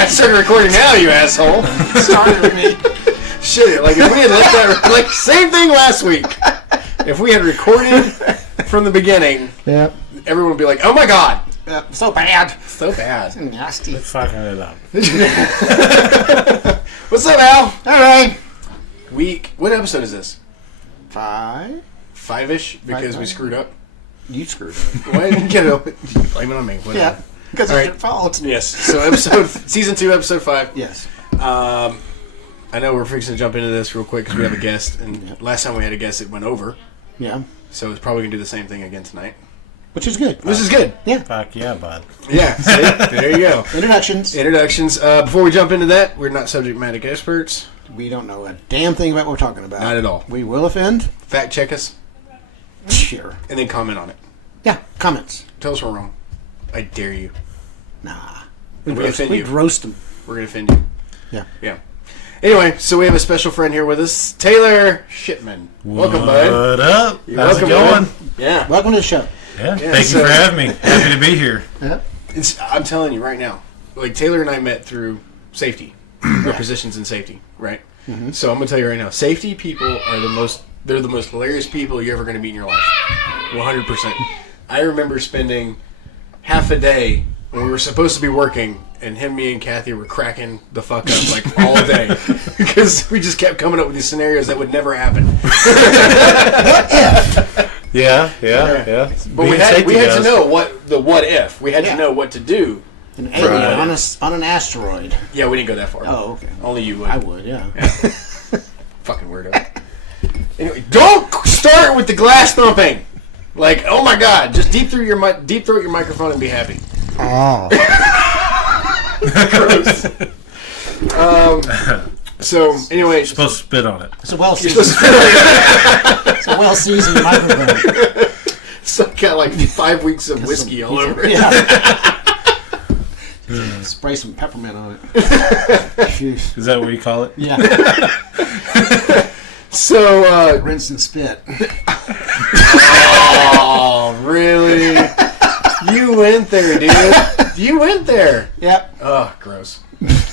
I started recording now, you asshole. Started with me. Shit, like if we had let that, like same thing last week. If we had recorded from the beginning, Yep. everyone would be like, "Oh my god, Yep. So bad. so bad." Nasty. It's fucking it up. What's up, Al? All right. What episode is this? 5. 5-ish because we Five. screwed up. You screwed up. Why didn't you get it? Blame it on me. Whatever. Yeah. Because All it's right. your fault. Yes. So season 2, episode 5. Yes. I know we're fixing to jump into this real quick because we have a guest, and last time we had a guest, it went over. Yeah. So it's probably gonna do the same thing again tonight. Which is good. This is good. Yeah. Fuck yeah, bud. Yeah. See? There you go. Introductions. Introductions. Before we jump into that, we're not subject matter experts. We don't know a damn thing about what we're talking about. Not at all. We will offend. Fact check us Sure. and then comment on it. Yeah. Comments. Tell us we're wrong. I dare you. Nah. We offend you. We'd roast them. We're gonna offend you. Yeah. Yeah. Anyway, so we have a special friend here with us, Taylor Shipman. Welcome, bud. What up? You're How's welcome, it going? bud. Yeah. Welcome to the show. Yeah. Yeah, Thank so- you for having me. Happy to be here. Yeah. I'm telling you right now, like Taylor and I met through safety, our positions in safety, right? Mm-hmm. So I'm gonna tell you right now, safety people are they're the most hilarious people you're ever gonna meet in your life. 100%. I remember spending half a day when we were supposed to be working, and me and Kathy were cracking the fuck up like all day because we just kept coming up with these scenarios that would never happen. Yeah. But we had to know what if. We had Yeah. to know what to do. An alien Right. on an asteroid. Yeah, we didn't go that far. Oh, okay. Only you would. I would, yeah. Fucking weirdo. Anyway, don't start with the glass thumping. Like, oh my god, just deep throat your microphone and be happy. Oh. Gross. So anyway, You're supposed to spit on it. It's a well you're seasoned. supposed to It's a well seasoned microphone. so got like 5 weeks of whiskey all over it. Yeah. Spray some peppermint on it. Jeez. Is that what you call it? Yeah. So, Rinse and spit. oh really? You went there, dude. You went there. Yep. Oh, gross.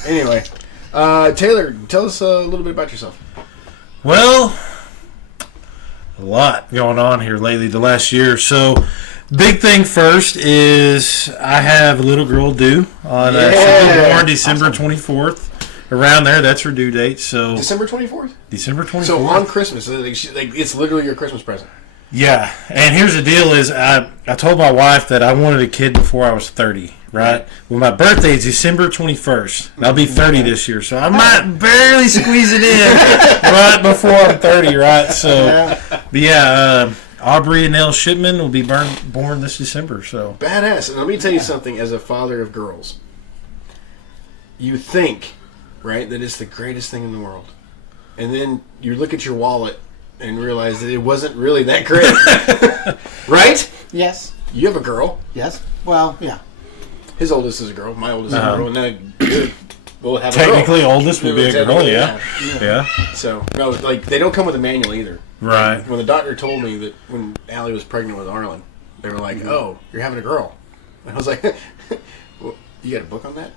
Anyway, Taylor, tell us a little bit about yourself. Well, a lot going on here lately the last year. So, big thing first is I have a little girl due on she'll be born December 24th. Around there, that's her due date. So December 24th? December 24th. So on Christmas, like it's literally your Christmas present. Yeah, and here's the deal: is I told my wife that I wanted a kid before I was 30. Right? Well, my birthday is December 21st. And I'll be 30 this year, so I might barely squeeze it in right before I'm 30. Right? So, but yeah, Aubrey and Elle Shipman will be born this December. So Badass. And let me tell you something. As a father of girls, you think, right, that it's the greatest thing in the world, and then you look at your wallet and realize that it wasn't really that great. Right? Yes. You have a girl. Yes. Well, yeah. His oldest is a girl. My oldest is a girl. And then we'll have a technically, girl. oldest would be a girl. Yeah. So, no, like, they don't come with a manual either. Right. When the doctor told me that when Allie was pregnant with Arlen, they were like, oh, you're having a girl. And I was like, well, you got a book on that?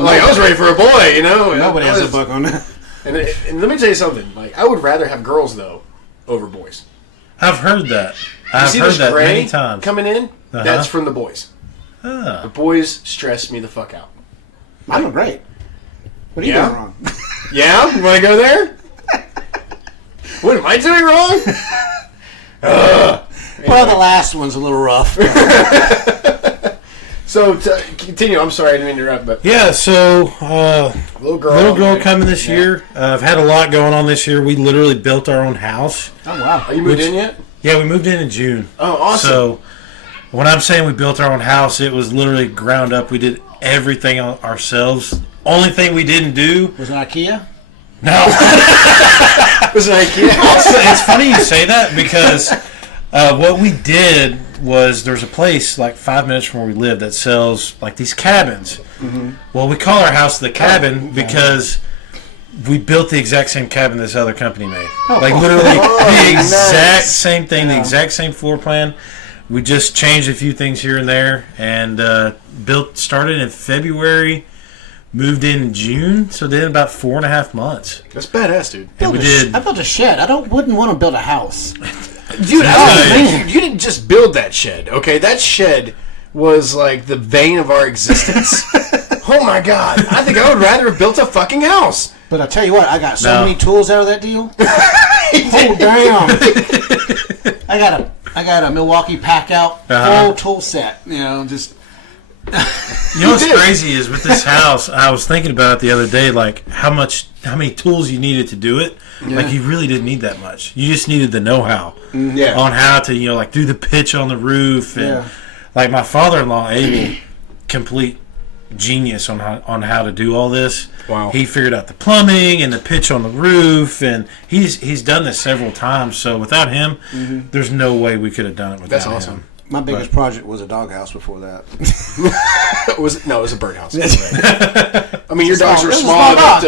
Like, I was ready for a boy, you know? Nobody has a book on that. And let me tell you something. Like, I would rather have girls, though, over boys. I've heard that. You I've see heard this that gray many times. coming in? That's from the boys. Ah. The boys stress me the fuck out. Mine look great. What are you Yeah? doing wrong? Yeah? You want to go there? What am I doing wrong? Well, the last one's a little rough. So, continue. I'm sorry, I didn't interrupt, but Yeah, so little girl coming this year. I've had a lot going on this year. We literally built our own house. Oh, wow. Are you moved in yet? Yeah, we moved in June. Oh, awesome. So when I'm saying we built our own house, it was literally ground up. We did everything ourselves. Only thing we didn't do. Was it IKEA? No. Was it IKEA? It's funny you say that because what we did was there's a place like 5 minutes from where we live that sells like these cabins. Mm-hmm. Well, we call our house the cabin because we built the exact same cabin this other company made. Like literally the exact same thing, the exact same floor plan. We just changed a few things here and there and started in February. moved in June, so then about 4.5 months. That's badass, dude. And we did. I built a shed. Wouldn't want to build a house. Dude, you didn't just build that shed, okay? That shed was like the vein of our existence. Oh my god! I think I would rather have built a fucking house. But I tell you what, I got so many tools out of that deal. Oh damn! I got a Milwaukee pack out full tool set. You know, just. You know what's crazy is with this house, I was thinking about it the other day, like how many tools you needed to do it. Yeah. Like you really didn't need that much. You just needed the know-how on how to, like do the pitch on the roof, and like my father-in-law, Abel, complete genius on how to do all this. Wow. He figured out the plumbing and the pitch on the roof, and he's done this several times. So without him, there's no way we could have done it without That's awesome. him. My biggest project was a doghouse before that. It was a birdhouse. I mean, your dogs are small enough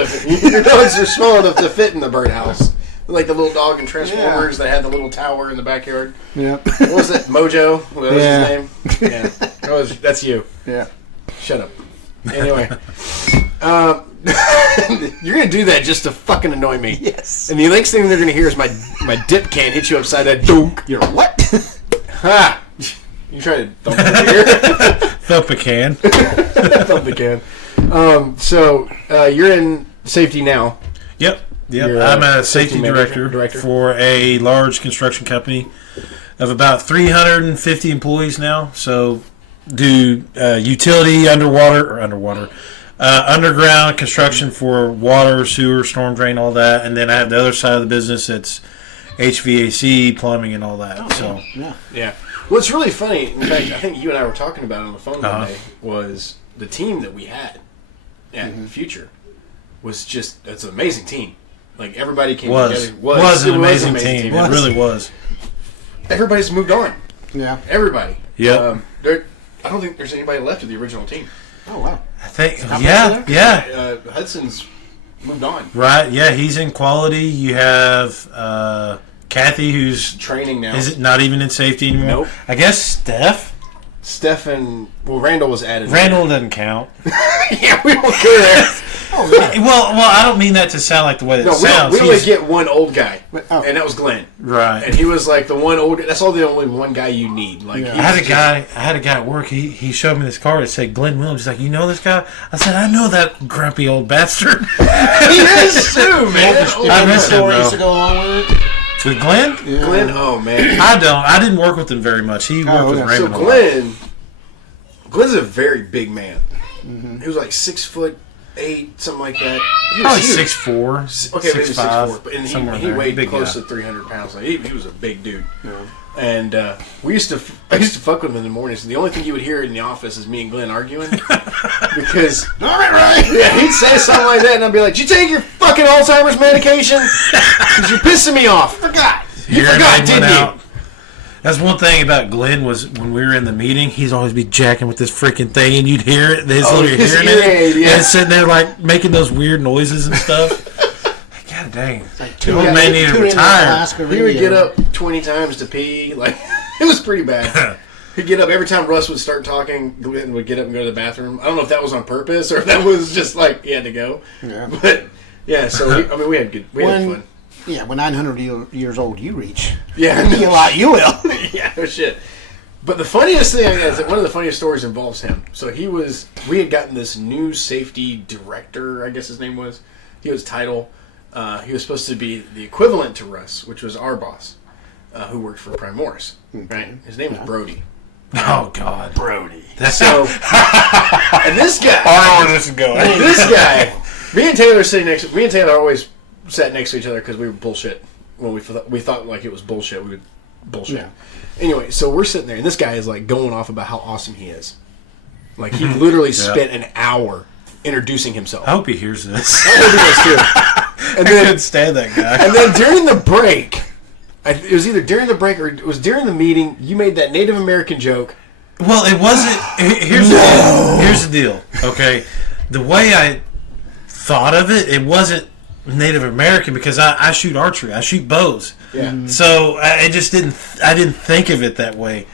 to fit in the birdhouse. Like the little dog in Transformers that had the little tower in the backyard. Yeah. What was it? Mojo? What was his name? Yeah. That's you. Yeah. Shut up. Anyway. You're going to do that just to fucking annoy me. Yes. And the next thing they're going to hear is my dip can hit you upside the dunk. You're what? Ha! You try to thump it here? Thump a can. Thump the can. So, you're in safety now. Yep. You're I'm a safety director for a large construction company of about 350 employees now. So, do utility, underground construction for water, sewer, storm drain, all that. And then I have the other side of the business that's HVAC, plumbing, and all that. So, yeah. What's really funny, in fact, I think you and I were talking about it on the phone one day, was the team that we had at Future was it's an amazing team. Like, everybody came together. Was an amazing team. It really was. Everybody's moved on. Yeah. Everybody. Yeah. I don't think there's anybody left of the original team. Oh, wow. I think, yeah. Hudson's moved on. Right, yeah, he's in quality. You have Kathy, who's training now. Is it not even in safety anymore? Nope. I guess Steph and Randall was added. Randall doesn't count. Yeah, we won't go there. Well, I don't mean that to sound like the way that it sounds. We only get one old guy, and that was Glenn. Right. And he was like the one old. That's the only one guy you need. Like I had a guy at work. He showed me this card. It said Glenn Williams. He's like, you know this guy? I said, I know that grumpy old bastard. He is too, man. I miss him, bro. To go along with it. With Glenn? Yeah. Glenn, oh man. I didn't work with him very much. He worked with Raymond. So Glenn's a very big man. Mm-hmm. He was like 6'8", something like that. He was probably 6'4". Okay, maybe 6'4", but he weighed close guy. to 300 pounds. Like, he was a big dude. Yeah. And I used to fuck with him in the mornings. And the only thing you would hear in the office is me and Glenn arguing because right. Yeah, he'd say something like that, and I'd be like, "Did you take your fucking Alzheimer's medication? Because you're pissing me off." You forgot, didn't you? That's one thing about Glenn was when we were in the meeting, he's always be jacking with this freaking thing, and you'd hear it. His little hearing aid, and sitting there like making those weird noises and stuff. God dang! The old man needed to retire. He would get up 20 times to pee. Like it was pretty bad. He'd get up every time Russ would start talking. Glenn would get up and go to the bathroom. I don't know if that was on purpose or if that was just like he had to go. Yeah. But yeah, so we had fun. Yeah, when 900 years old you reach. Yeah, a lot you will. Yeah, no shit. But the funniest thing is that one of the funniest stories involves him. So we had gotten this new safety director, I guess his name was. He was title. He was supposed to be the equivalent to Russ, which was our boss, who worked for Prime Morris. Right? His name was Brody. Oh God, Brody. So, and this guy. I don't know where this is going. This guy. Me and Taylor always sat next to each other because we were bullshit. When we thought like it was bullshit, we would bullshit. Yeah. Anyway, so we're sitting there, and this guy is like going off about how awesome he is. Like he literally spent an hour introducing himself. I hope he hears this. I hope he does too. And I couldn't stand that guy. And then during the break, it was either during the break or it was during the meeting, you made that Native American joke. Well, it wasn't. Here's the deal. Okay, the way I thought of it, it wasn't Native American because I shoot archery. I shoot bows. Yeah. So I didn't think of it that way.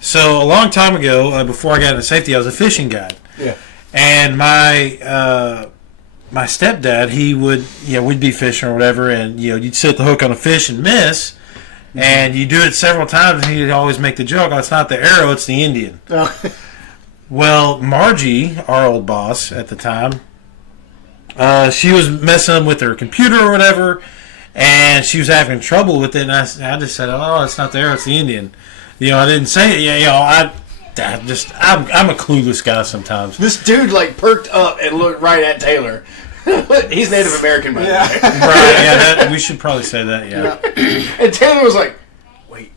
So a long time ago, before I got into safety, I was a fishing guide. Yeah. And my stepdad, he would, we'd be fishing or whatever, and you'd set the hook on a fish and miss, and you do it several times, and he'd always make the joke, "Oh, it's not the arrow, it's the Indian." Oh. Well, Margie, our old boss at the time, she was messing with her computer or whatever, and she was having trouble with it, and I just said, "Oh, it's not the arrow, it's the Indian." I didn't say it. I'm a clueless guy sometimes. This dude perked up and looked right at Taylor. He's Native American, by the way. Right? Yeah, we should probably say that. Yeah. And Taylor was like, "Wait,"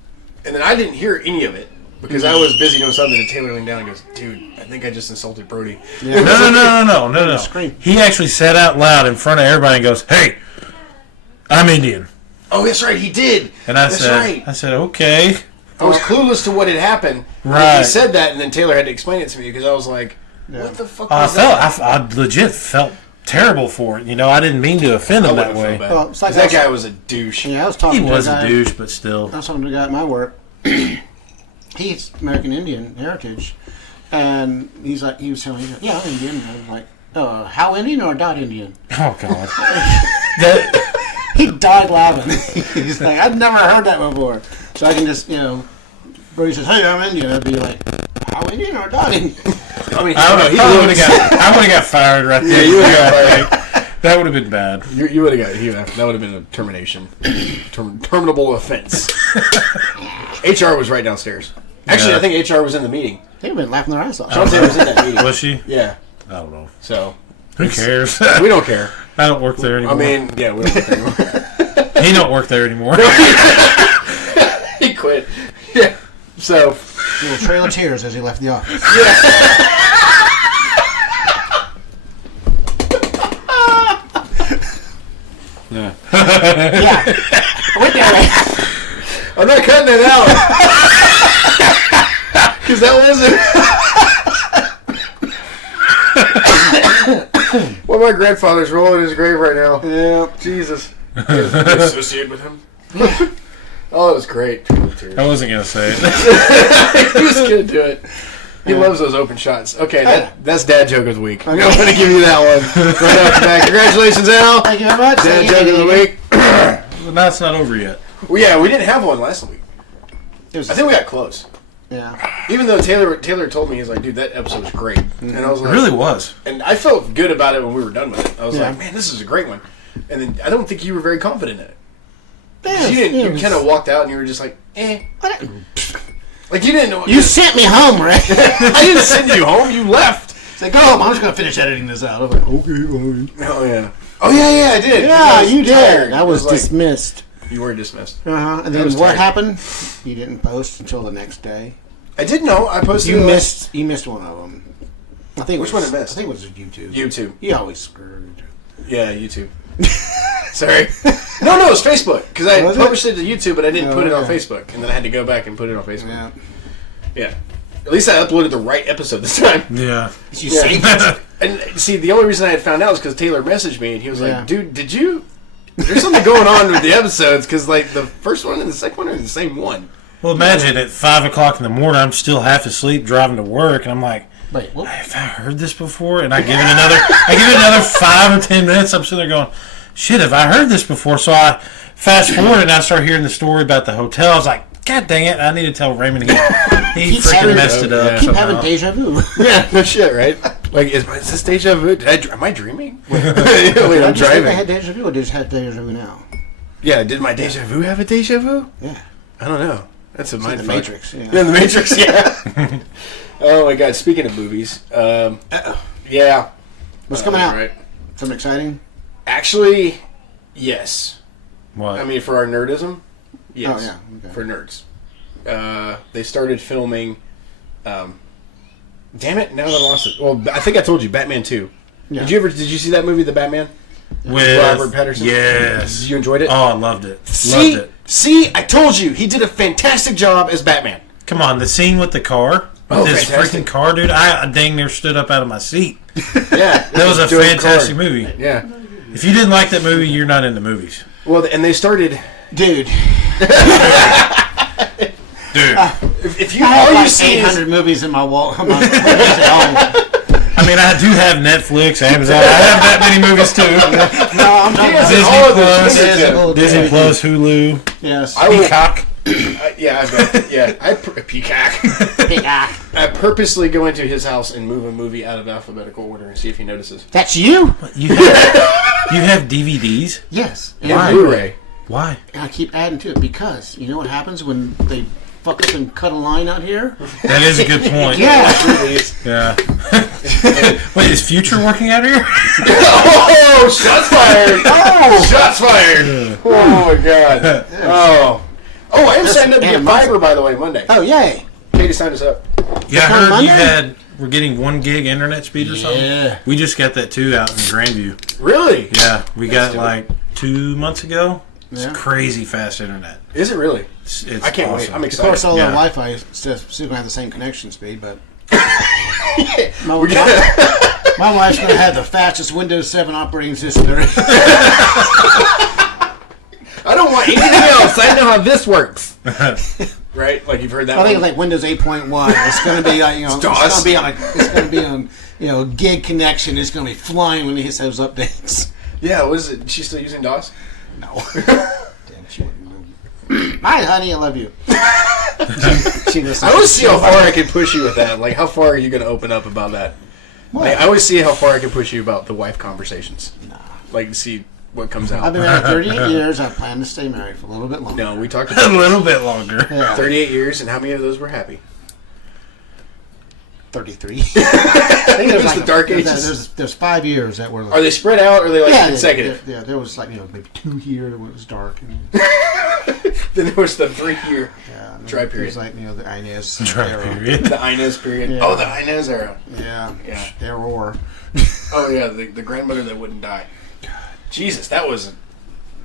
and then I didn't hear any of it because I was busy doing something. And Taylor leaned down and goes, "Dude, I think I just insulted Brody." Yeah. No. He actually said out loud in front of everybody and goes, "Hey, I'm Indian." Oh, that's right, he did. And I said, "Okay." I was clueless to what had happened. Right. He said that, and then Taylor had to explain it to me because I was like, "What the fuck was that?" I legit felt terrible for it. I didn't mean to offend him that way. Well, it's like that guy was a douche. Yeah, I was talking he to was a guy. A douche, but still. I was talking to a guy at my work. He's American Indian heritage, and he was telling me, "Yeah, I'm Indian." And I'm like, "How Indian or dot Indian?" Oh God. He died laughing. He's like, "I've never heard that before." So I can just, Brody says, "Hey, I'm Indian." I'd be like, "How Indian or dot Indian?" I mean, I don't know. I would have got fired right there. Yeah, you would have got fired. That would have been bad. You would have got. That would have been a termination, terminable offense. HR was right downstairs. Actually, Yeah. I think HR was in the meeting. They've been laughing their ass off. Sean Taylor was in that meeting. Was she? Yeah. I don't know. So who cares? we don't care. I don't work there anymore. I mean, yeah, we don't work there anymore. He don't work there anymore. He quit. Yeah. So A little trail of tears as he left the office. Yeah. Yeah. Wait there. I'm not cutting it out because that wasn't. Well, my grandfather's rolling in his grave right now. Yeah. Jesus. Associate with him. Oh, it was great. I wasn't gonna say it. He was gonna do it. He loves those open shots. Okay, that's dad joke of the week. I'm gonna give you that one right off the bat. Congratulations, Al. Thank you very much. Dad joke of the week. Well, that's not over yet. Well, yeah, we didn't have one last week. I think we got close. Yeah. Even though Taylor told me, he was like, "Dude, that episode was great," and I was It like, really was. and I felt good about it when we were done with it. I was Yeah. like, "Man, this is a great one." And then I don't think you were very confident in it. Yeah, You didn't. it You was- kind of walked out and you were just like, "Eh." Like you didn't know. You sent me home, right? I didn't send you home. You left. It's like, go home. I'm just going to finish editing this out. I was like, okay, fine. Oh yeah. Oh yeah, I did. Yeah, was you did. tired. I was It like, dismissed. You were dismissed. Uh-huh. And I then was what tired. happened? You didn't post until the next day. I did know. I posted. You it missed one of them. I think Which it was, one I missed? I think it was YouTube. YouTube. You always screwed. Yeah, YouTube. Sorry. No, it was Facebook because I Was it? published it to YouTube, but I didn't Oh, put it on okay. Facebook, and then I had to go back and put it on Facebook. Yeah. Yeah. At least I uploaded the right episode this time. Yeah. You Yeah. saved it. And see, the only reason I had found out was because Taylor messaged me, and he was like, Yeah. "Dude, did you? There's something going on with the episodes because like the first one and the second one are the same one." Well, imagine at 5 o'clock in the morning, I'm still half asleep driving to work, and I'm like, Wait, what? "Have I heard this before?" And I give it another 5 or 10 minutes. I'm sitting there going, "Shit, have I heard this before?" So I fast forward and I start hearing the story about the hotel. I was like, "God dang it! I need to tell Raymond again." He Keep freaking having- messed it up. Keep somehow. having deja vu. Yeah, no shit, right? Like, is this deja vu? Am I dreaming? Wait, I'm Did I just think I driving. had deja vu or just had deja vu now? Yeah, did my deja vu have a deja vu? Yeah. I don't know. That's a It's mind like the fuck. Matrix. Yeah. Yeah, the Matrix. Yeah. Oh my god! Speaking of movies, yeah. What's coming out? Right. Something exciting? Actually, yes. What? I mean, for our nerdism, yes. Oh, yeah. Okay. For nerds. They started filming. Damn it! Now that I lost it. Well, I think I told you, Batman 2. Yeah. Did you see that movie, The Batman? With Robert Pattinson? Yes. You enjoyed it? Oh, I loved it. See, Loved it. see, I told you, he did a fantastic job as Batman. Come on, the scene with the car, with Oh, this fantastic. freaking car, dude. I dang near stood up out of my seat. Yeah, That was a dope fantastic car. movie. Yeah. If you didn't like that movie, you're not into movies, Well, and they started. Dude. dude. If you I all have you like see is 800 movies in my wall. I'm like, at home. I I mean, I do have Netflix, Amazon. I have that many movies too. No, I'm talking about Disney Plus, Hulu, Yes. Peacock. Yeah, I've got Peacock. Peacock. I purposely go into his house and move a movie out of alphabetical order and see if he notices. That's you? You have DVDs? Yes. And Blu-ray. Why? And I keep adding to it because you know what happens when they fuck up and cut a line out here? That is a good point. Yeah. Yeah. Wait, is Future working out here? Oh, shots fired! Oh, shots fired! Oh my god! Oh, I am signed up to get fiber, by the way, Monday. Oh, yay. Katie signed us up. Yeah, I heard we're getting 1 gig internet speed or something. Yeah. We just got that too out in Grandview. Really? Yeah, we got like 2 months ago. It's Yeah. crazy fast internet. Is it really? It's I can't awesome. wait. I'm Of excited. course, all Yeah. that Wi-Fi is still going to have the same connection speed, but my wife's going to have the fastest Windows 7 operating system there is. I don't want anything else. I know how this works. Right? Like you've heard that. I think one? it's like Windows 8.1. It's going to be like, it's going to be on a gig connection. It's going to be flying when it hits those updates. Yeah. Was it? She's still using DOS? No. Damn, she wouldn't know. Hi, honey, I love you. I always see how far I can push you with that. Like, how far are you going to open up about that? Like, I always see how far I can push you about the wife conversations. Nah. Like, to see what comes out. I've been married 38 years. I plan to stay married for a little bit longer. No, we talked A about little bit longer. Yeah. 38 years, and how many of those were happy? 33. I think it was the dark ages. There's 5 years that were. Are they spread out, or are they like consecutive? Yeah, there was like maybe 2 here when it was dark. And, Then there was the 3-year dry It period. was like the Inez Dry era. period. The Inez period. Yeah. Oh, the Inez era. Yeah. Yeah. Error. Oh, yeah, the grandmother that wouldn't die. Jesus, that was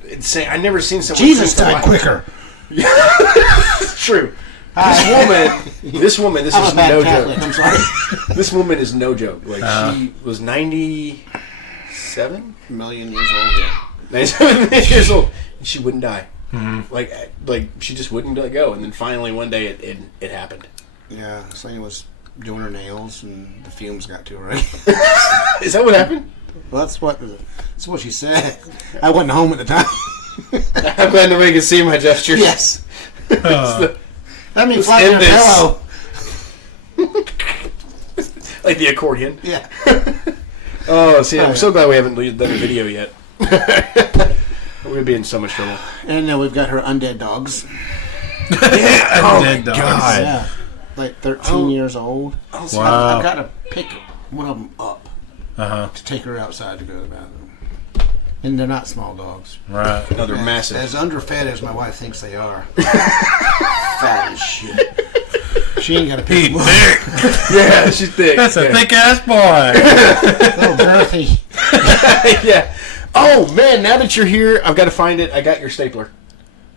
insane. I've never seen someone. Jesus died quicker. It's true. This woman, this I'm is a bad no Catholic. joke. I'm sorry. This woman is no joke. Like she was 97, A million years old. Yeah. 97 years old, and she wouldn't die. Mm-hmm. Like she just wouldn't let go. And then finally one day it happened. Yeah. This lady was doing her nails, and the fumes got to her. Is that what happened? Well, that's what she said. I wasn't home at the time. I'm glad nobody can see my gestures. Yes. That means Let's end flapping her pillow. Like the accordion. Yeah. Oh, see, I'm so glad we haven't done a video yet. We're gonna be in so much trouble. And we've got her undead dogs. Yeah, my God. Yeah. Like 13 years old. So Wow. I've got to pick one of them up Uh-huh. to take her outside to go to the bathroom. And they're not small dogs. Right. No, they're massive. As underfed as my wife thinks they are. Fat as shit. She ain't got to pick Eat them up. dick. Yeah, she's thick. That's a yeah. thick ass boy. Little girthy. Yeah. Oh man, now that you're here, I've got to find it. I got your stapler.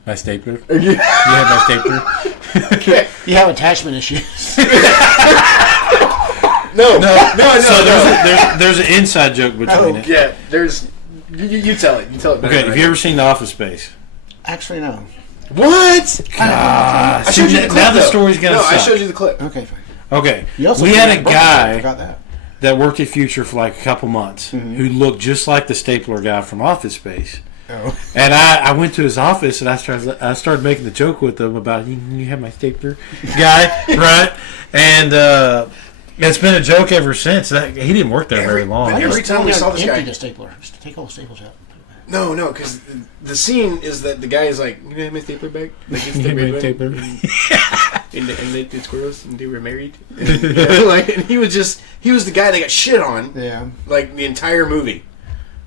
My stapler. You have my stapler. Okay. You have attachment issues. No. So there's an inside joke between it. Yeah, there's. You tell it. You tell it. better Okay, than have I you do. ever seen The Office Space? Actually, no. What? I showed you the clip, now the though. story's gonna No, suck. I showed you the clip. Okay, fine. Okay, You also we told had me a about I guy forgot that. that worked at Future for like a couple months who looked just like the stapler guy from Office Space. Oh. And I went to his office and I started making the joke with him about you have my stapler guy, right? And it's been a joke ever since. He didn't work there very long. every time we saw this guy- Empty the stapler. Just take all the staples out. No, because the scene is that the guy is like, "You have my stapler back? Like, it's You have my stapler stapler. and the squirrels, and they were married." And, and he was the guy that got shit on, Yeah. like the entire movie.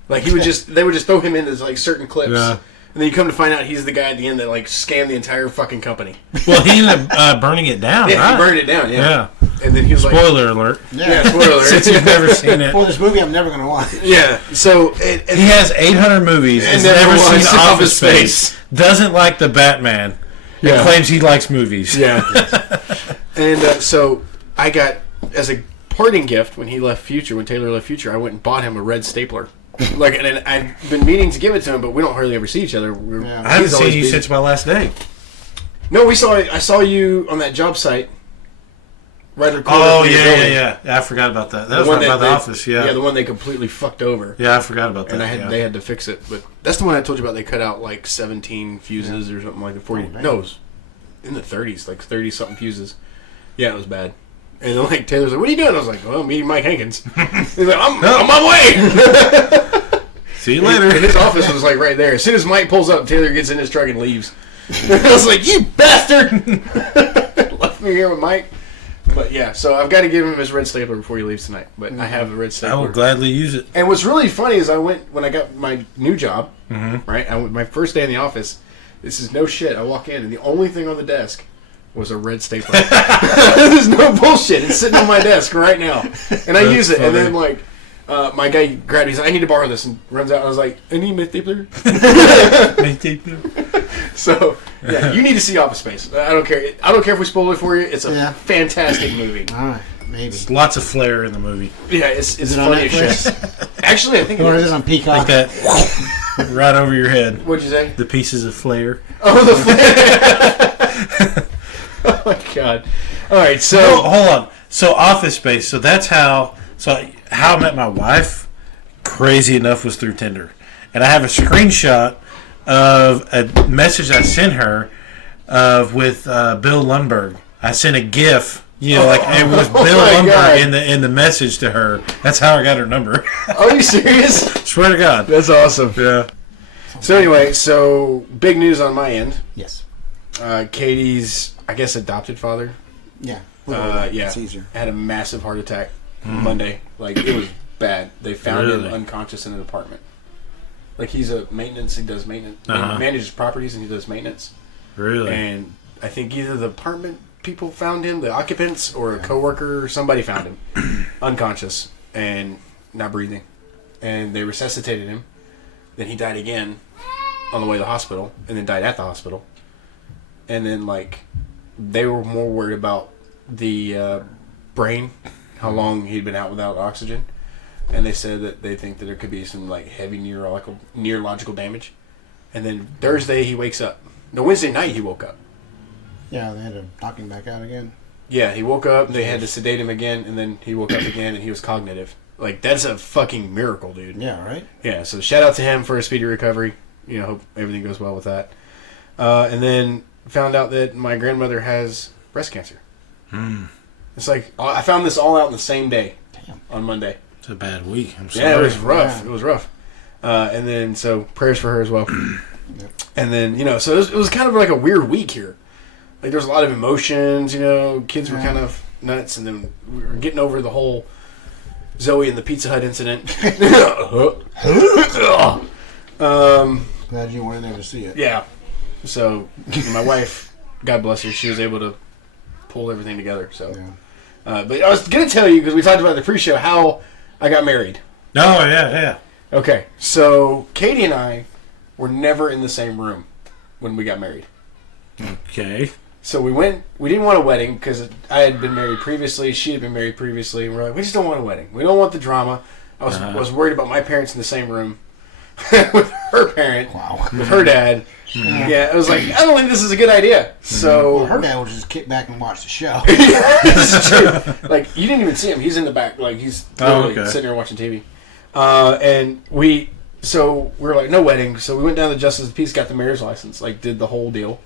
Like they would just throw him into like certain clips, Yeah. and then you come to find out he's the guy at the end that like scammed the entire fucking company. Well, he ended up burning it down, Yeah, right? he burned it down. Yeah, Yeah. and then he was like, Spoiler alert. "Yeah, spoiler alert." Since you've never seen it. For this movie, I'm never going to watch. Yeah, so He has 800 movies and And never never seen watched Office Office Space. Space. Doesn't like the Batman. Yeah. And claims he likes movies. Yeah. And so I got, as a parting gift when Taylor left Future, I went and bought him a red stapler. Like, and I've been meaning to give it to him, but we don't hardly ever see each other. Yeah. I haven't he's seen always you busy. since my last day. No, I saw you on that job site. right in the corner. Oh, of the building. yeah. I forgot about that. That was right by the office, yeah. Yeah, the one they completely fucked over. Yeah, I forgot about that. And they had to fix it. But that's the one I told you about. They cut out like 17 fuses or something like that. 40. No, it was in the 30s, like 30-something fuses. Yeah, it was bad. And then, like, Taylor's like, what are you doing? I was like, well, I'm meeting Mike Hankins. He's like, I'm on my way. See you later. And his office was, like, right there. As soon as Mike pulls up, Taylor gets in his truck and leaves. I was like, you bastard. Left me here with Mike. But, yeah, so I've got to give him his red stapler before he leaves tonight. But I have the red stapler. I will gladly use it. And what's really funny is when I got my new job, right? My first day in the office, this is no shit. I walk in, and the only thing on the desk was a red stapler. There's no bullshit. It's sitting on my desk right now. And I use it. Funny. And then, like, my guy grabbed it. He's like, I need to borrow this. And runs out. And I was like, I need my stapler. So, yeah, you need to see Office Space. I don't care. I don't care if we spoil it for you. It's a fantastic movie. All right. Maybe. There's lots of flair in the movie. Yeah, it's funny as shit. Actually, I think or is it on Peacock? Like that. Right over your head. What'd you say? The pieces of flair. Oh, the flair. Oh my god! All right, so hold on. So Office Space. So that's how. So how I met my wife. Crazy enough was through Tinder, and I have a screenshot of a message I sent her with Bill Lundberg. I sent a GIF. You know, like it was Bill Lundberg in the message to her. That's how I got her number. Are you serious? Swear to God. That's awesome. Yeah. So anyway, big news on my end. Yes. Katie's, I guess, adopted father. Yeah. It's easier. Had a massive heart attack Monday. Like, it was bad. They found him unconscious in an apartment. Like, he's a maintenance. He does maintenance. He manages properties and he does maintenance. Really? And I think either the apartment people found him, the occupants, or a coworker, or somebody found him unconscious and not breathing. And they resuscitated him. Then he died again on the way to the hospital, and then died at the hospital. And then, like, they were more worried about the brain, how long he'd been out without oxygen. And they said that they think that there could be some, like, heavy neurological damage. And then Thursday he wakes up. No, Wednesday night he woke up. Yeah, they had to knock him back out again. Yeah, he woke up, they had to sedate him again, and then he woke up again, and he was cognitive. Like, that's a fucking miracle, dude. Yeah, right? Yeah, so shout out to him for a speedy recovery. You know, hope everything goes well with that. And then found out that my grandmother has breast cancer. It's like, I found this all out in the same day. Damn. On Monday. It's a bad week. I'm sorry. Yeah, it was rough. Yeah. It was rough. And then, so, prayers for her as well. Yep. And then, you know, so it was kind of like a weird week here. Like, there was a lot of emotions, you know, kids were kind of nuts, and then we were getting over the whole Zoe and the Pizza Hut incident. Glad you weren't there to see it. Yeah. So, my wife, God bless her, she was able to pull everything together. So, but I was going to tell you, because we talked about the pre-show, how I got married. Oh, yeah. Okay, so Katie and I were never in the same room when we got married. Okay. So we didn't want a wedding because I had been married previously, she had been married previously, and we're like, we just don't want a wedding. We don't want the drama. I was worried about my parents in the same room with her parent, with her dad. Yeah, I was like, I don't think this is a good idea. So her dad would just kick back and watch the show. This is true. Like, you didn't even see him. He's in the back. Like, he's literally sitting there watching TV. And we were like, no wedding. So we went down to Justice of the Peace, got the mayor's license, like, did the whole deal.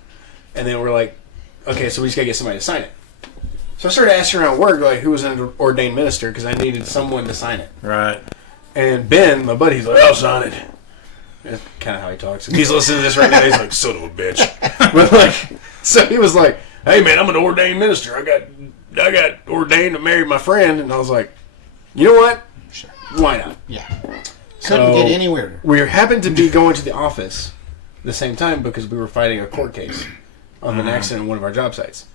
And then we're like, okay, so we just got to get somebody to sign it. So I started asking around work, like, who was an ordained minister, because I needed someone to sign it. Right. And Ben, my buddy, he's like, I'll sign it. That's kind of how he talks. If he's listening to this right now, he's like, son of a bitch. But, like, so he was like, hey, man, I'm an ordained minister. I got ordained to marry my friend. And I was like, you know what? Sure. Why not? Yeah. Couldn't get any weirder. We happened to be going to the office the same time because we were fighting a court case of an accident in one of our job sites.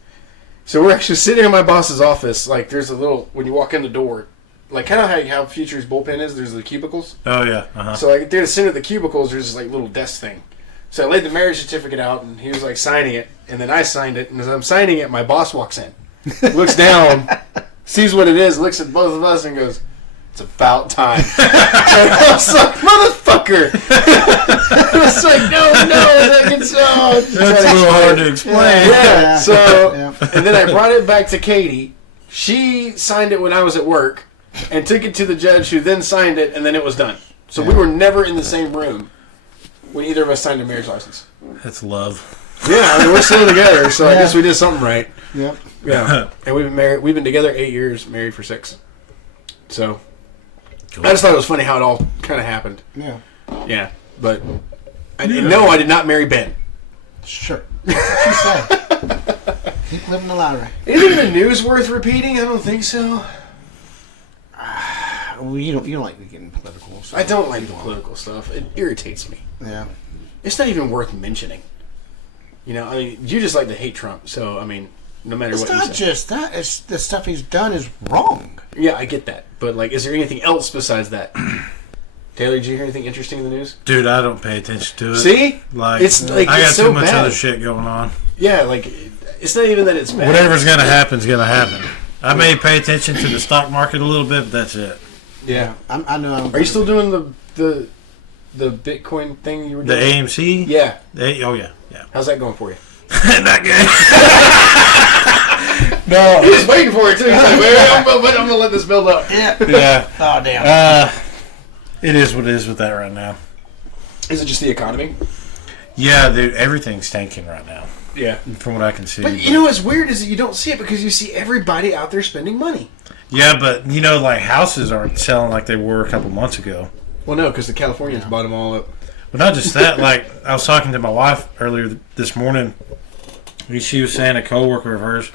So we're actually sitting in my boss's office. Like, there's a little, when you walk in the door, like kind of how Future's bullpen is, there's the cubicles. Oh, yeah. So, like, through the center of the cubicles, there's this, like, little desk thing. So I laid the marriage certificate out, and he was, like, signing it, and then I signed it, and as I'm signing it, my boss walks in, looks down, sees what it is, looks at both of us, and goes, it's about time. And I was like, motherfucker! I was like, no, that's a little hard to explain. Yeah. So, and then I brought it back to Katie. She signed it when I was at work and took it to the judge who then signed it, and then it was done. So we were never in the same room when either of us signed a marriage license. That's love. Yeah, I mean, we're still together, so I guess we did something right. Yep. Yeah. And we've been married. We've been together 8 years, married for 6. So I just thought it was funny how it all kind of happened. Yeah. Yeah, but I did not marry Ben. Sure. That's what she said. Keep living the lie. Isn't the news worth repeating? I don't think so. Well, you don't like getting political. So I don't like the political stuff. It irritates me. Yeah. It's not even worth mentioning. You know, I mean, you just like to hate Trump. So, I mean, no matter It's what you not say. just that. It's the stuff he's done is wrong. Yeah, I get that. But, like, is there anything else besides that? Taylor, did you hear anything interesting in the news? Dude, I don't pay attention to it. See? Like, I got it's so too much bad. other shit going on. Yeah, like, it's not even that it's bad. Whatever's going to happen is going to happen. I may pay attention to the stock market a little bit, but that's it. Yeah. I know. Are you still doing the Bitcoin thing you were The doing? AMC? Yeah. Oh, yeah. How's that going for you? Not good. He was waiting for it, too. He's like, wait, I'm going to let this build up. Yeah. Yeah. Oh, damn. It is what it is with that right now. Is it just the economy? Yeah, dude, everything's tanking right now, Yeah. from what I can see. But you know what's weird is that you don't see it because you see everybody out there spending money. Yeah, but, you know, like, houses aren't selling like they were a couple months ago. Well, no, because the Californians bought them all up. But not just that, like, I was talking to my wife earlier this morning. She was saying a coworker of hers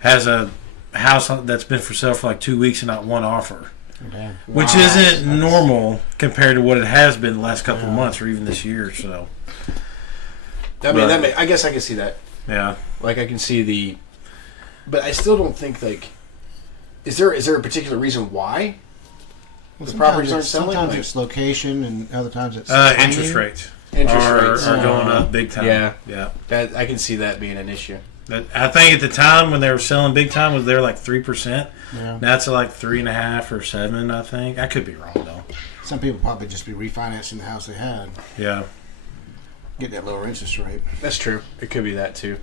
has a house that's been for sale for like 2 weeks and not one offer. Damn. Which isn't normal compared to what it has been the last couple of months or even this year. So, I mean, I guess I can see that. yeah. Like, I can see the... But I still don't think, like... Is there a particular reason why the properties aren't selling? Sometimes Like, it's location, and other times it's Interest rates are going up big time. Yeah. Yeah. that I can see that being an issue. I think at the time when they were selling big time, they were like 3%. Yeah. Now it's like 3.5 or 7. I think I could be wrong though. Some people probably just be refinancing the house they had, Yeah. get that lower interest rate. That's true. It could be that, too.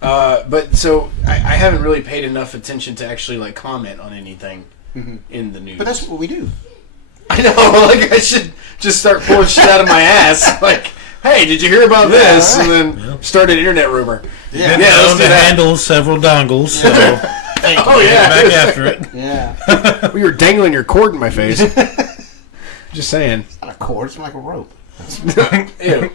But, so, I haven't really paid enough attention to actually, like, comment on anything in the news. But that's what we do. I know, like, I should just start pulling shit out of my ass. Like, hey, did you hear about this? right. And then start an internet rumor. Yeah. Been let's known do to that. handle several dongles, so Oh, yeah. back after it. Yeah. We were dangling your cord in my face. Just saying. It's not a cord, it's like a rope. Ew.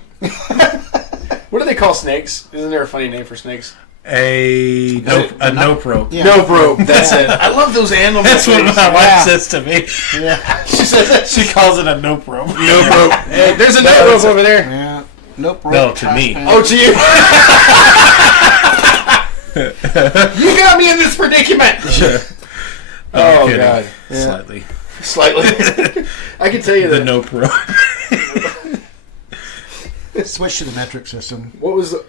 What do they call snakes? Isn't there a funny name for snakes? A nope rope. Yeah. Nope rope. That's it. I love those animal That's what things. my Yeah. wife says to me. Yeah. She says that. She calls it a nope rope. Nope rope. Hey, there's a nope rope over there. Yeah. Nope. Rope, No, to trash me. pan. Oh, to you. You got me in this predicament. Oh, kidding. God. Slightly. Slightly. I can tell you The that. nope rope. Switch to the metric system. What was the...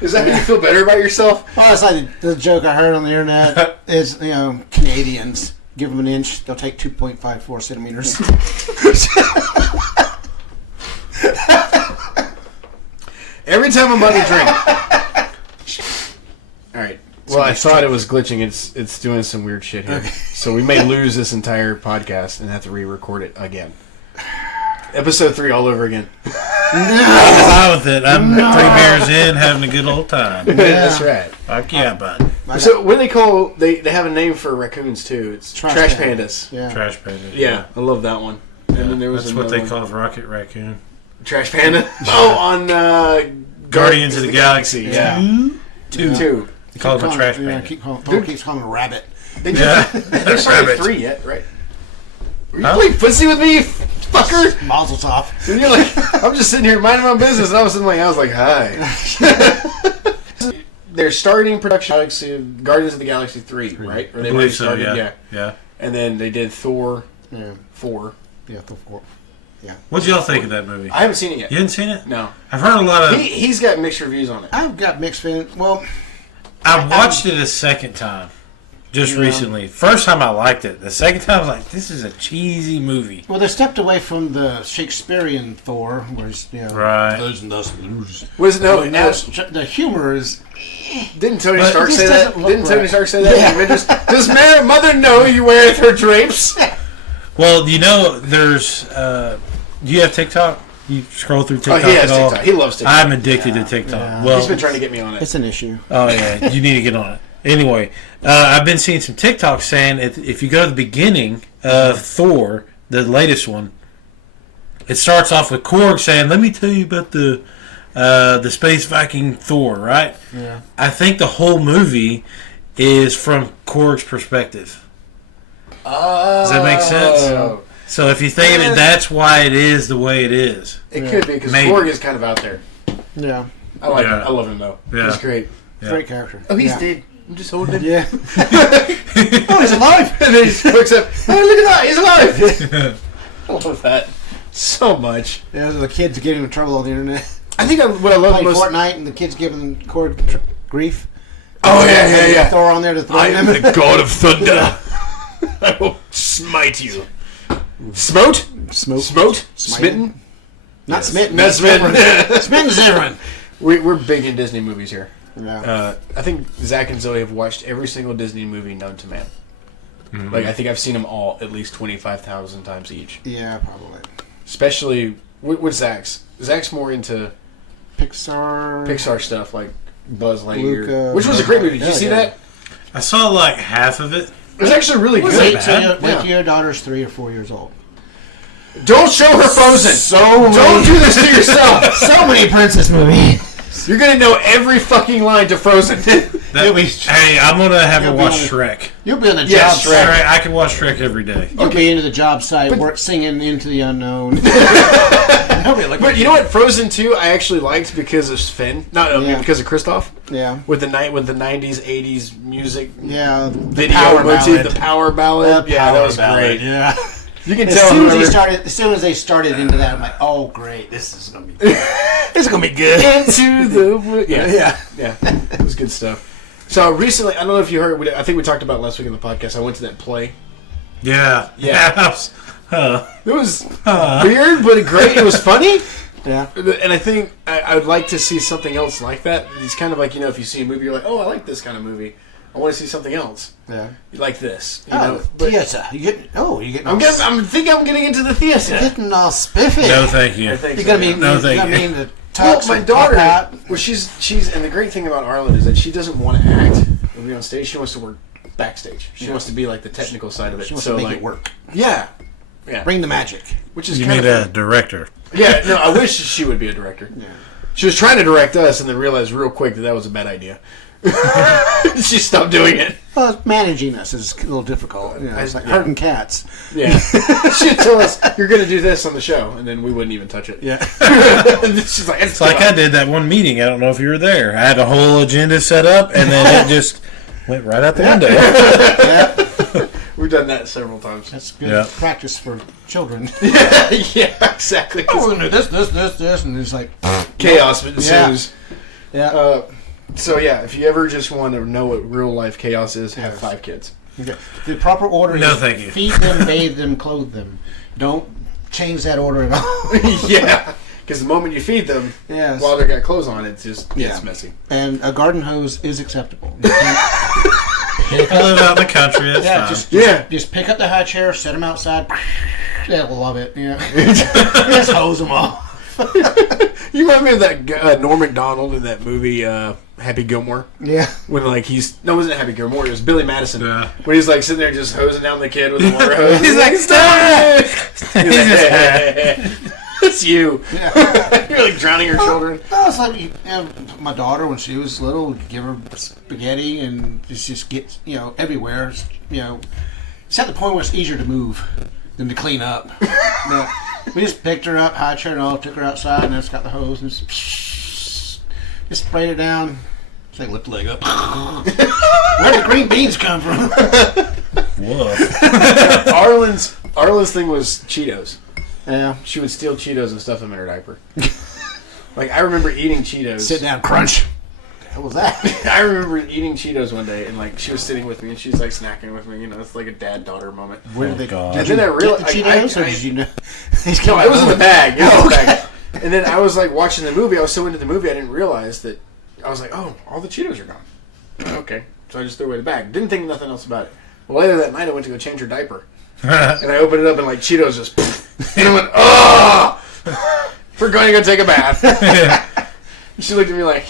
Is that how you feel better about yourself? Well, it's like the joke I heard on the internet is, Canadians, give them an inch, they'll take 2.54 centimeters. Every time I'm about to drink. All right. Well, I thought it was glitching. It's doing some weird shit here. So we may lose this entire podcast and have to re-record it again. Episode 3 all over again. I'm fine with it. I'm 3 beers in, having a good old time. That's right. Fuck yeah, bud. So what do they call... They have a name for raccoons, too. It's trash pandas. Yeah. Trash panda. Yeah, I love that one. And then there was That's what another they call Rocket Raccoon. Trash panda? Oh, on... Guardians of the Galaxy. Yeah. Two. They call him a trash panda. Keeps calling him a rabbit. They Yeah. There's only Rabbit. 3 yet, right? Are you Huh? playing footsie with me, you fucker? Mazel tov. And you're like, I'm just sitting here minding my business, and all of a sudden, like, I was like, hi. They're starting production of Guardians of the Galaxy 3, right? Or I they believe so, started, yeah. And then they did Thor Yeah. 4. Yeah. The four. What y'all think of that movie? I haven't seen it yet. You haven't seen it? No. I've heard a lot of... He's got mixed reviews on it. I've got mixed feelings. Well, I watched it a second time. just recently. First time I liked it. The second time I was like, this is a cheesy movie. Well, they stepped away from the Shakespearean Thor, where he's, Right. those and those lose. Was Now the humor is. Didn't Tony But Stark it say just that? doesn't look Didn't Tony right. Stark say that? Yeah. Does mother know you weareth her drapes? Well, you know, there's. Do you have TikTok? You scroll through TikTok He has at all? TikTok. He loves TikTok. I'm addicted to TikTok. Yeah. Well, He's been trying to get me on it. It's an issue. oh yeah, you need to get on it. Anyway, I've been seeing some TikToks saying if you go to the beginning of Thor, the latest one, it starts off with Korg saying, "Let me tell you about the space Viking Thor." Right? Yeah. I think the whole movie is from Korg's perspective. Does that make sense? Oh. So if you think of it, that's why it is the way it is. It could be, because Maybe. Korg is kind of out there. Yeah. I like Yeah. him. I love him, though. Yeah. He's great. Yeah. Great character. Oh, he's yeah. dead. I'm just holding him. Yeah. Oh, he's alive. And then he just looks up. Oh, look at that. He's alive. I love that so much. Yeah, the kids getting in trouble on the internet. I think what I love Playing most... Fortnite and the kids giving Cord grief. Oh, yeah. Thor on there to throw I them. am the god of thunder. I will smite you. Smote? Smote? Smitten? Not smitten. Not smitten. Smitten's different. We're big in Disney movies here. Yeah. I think Zach and Zoe have watched every single Disney movie known to man. Mm-hmm. Like, I think I've seen them all at least 25,000 times each. Yeah, probably. Especially with Zach's. Zach's more into Pixar stuff, like Buzz Lightyear. Luca. Which was a great movie. Did you see that? I saw like half of it. It was actually really good. Wait bad. till your daughter's 3 or 4 years old. Don't show her Frozen. Don't do this to yourself. So many princess movies. You're gonna know every fucking line to Frozen. Hey, I'm gonna have her You'll be watch on it. Shrek. You'll be on the Yeah, job Shrek. site. I can watch Shrek every day. You'll be into the job site, singing Into the Unknown. But you know what? Frozen 2 I actually liked because of Sven. Not Yeah. because of Kristoff. Yeah. With the 90s, 80s music Yeah. The video power motif, ballad. the power ballad. The Yeah, that power was ballad, great. Yeah. You can As tell soon whoever- as they started into that, I'm like, oh great, this is gonna be good. This is gonna be good. Into the Yeah. yeah, it was good stuff. So recently, I don't know if you heard. I think we talked about it last week in the podcast. I went to that play. Yeah. Yeah. Huh. It was weird, but great. It was funny, Yeah. and I think I would like to see something else like that. It's kind of like, you know, if you see a movie, you're like, oh, I like this kind of movie. I want to see something else. Yeah. You like this, you know? Oh, But theater. You getting all I'm thinking I'm getting into the theater. getting all spiffy. No, thank you. I think You're so, gonna be yeah. No, you thank gotta you. be in the Well, tux my with daughter. top hat. Well, she's and the great thing about Arlen is that she doesn't want to act or be on stage. She wants to work backstage. She wants to be like the technical side of it. She wants so to make like, it work. yeah, Bring the magic. which is You kind need of a director. yeah. No, I wish she would be a director. Yeah. She was trying to direct us, and then realized real quick that was a bad idea. She stopped doing it. Well, managing us is a little difficult. You know, it's like Yeah. herding cats. Yeah, she'd tell us you're going to do this on the show, and then we wouldn't even touch it. Yeah. And she's like, It's like I did that one meeting. I don't know if you were there. I had a whole agenda set up, and then it just went right out the window. Yeah. We've done that several times. That's good Yeah. practice for children. Yeah, exactly. Oh, we're gonna do this, and it's like Chaos ensues. yeah. So yeah, if you ever just want to know what real life chaos is, have 5 kids. Okay. The proper order No, is thank you. feed them, bathe them, clothe them. Don't change that order at all. Yeah, because the moment you feed them, Yes. while they got clothes on, it just gets Yeah. messy. And a garden hose is acceptable. I live out in the country. That's Yeah, fine. just pick up the high chair, set them outside. They'll love it. Yeah, just hose them off. You remind me of that Norm Macdonald in that movie Happy Gilmore, Yeah, when like it wasn't Happy Gilmore, it was Billy Madison. Yeah. When he's like sitting there just hosing down the kid with the water hose. He's like, stop! It's you. yeah. You're like drowning your children. No, it's like my daughter when she was little, we'd give her spaghetti and just get everywhere. It's at the point where it's easier to move than to clean up. Yeah. We just picked her up, high chair and all, took her outside, and just got the hose and just sprayed it down. It's like lift the leg up. Where did the green beans come from? Whoa. Arlen's thing was Cheetos. Yeah. She would steal Cheetos and stuff them in her diaper. Like I remember eating Cheetos. Sit down, crunch. What was that? I remember eating Cheetos one day, and like she was sitting with me, and she's like snacking with me. You know, it's like a dad-daughter moment. Where did they God. Did And you then I get realized, the Cheetos, or did you know? No, it was in the bag. It was in the bag. And then I was like watching the movie. I was so into the movie, I didn't realize that. I was like, oh, all the Cheetos are gone. Okay, so I just threw away the bag. Didn't think nothing else about it. Well, later that night, I went to go change her diaper, and I opened it up, and like Cheetos just, and I went, oh, we're going to go take a bath. She looked at me like,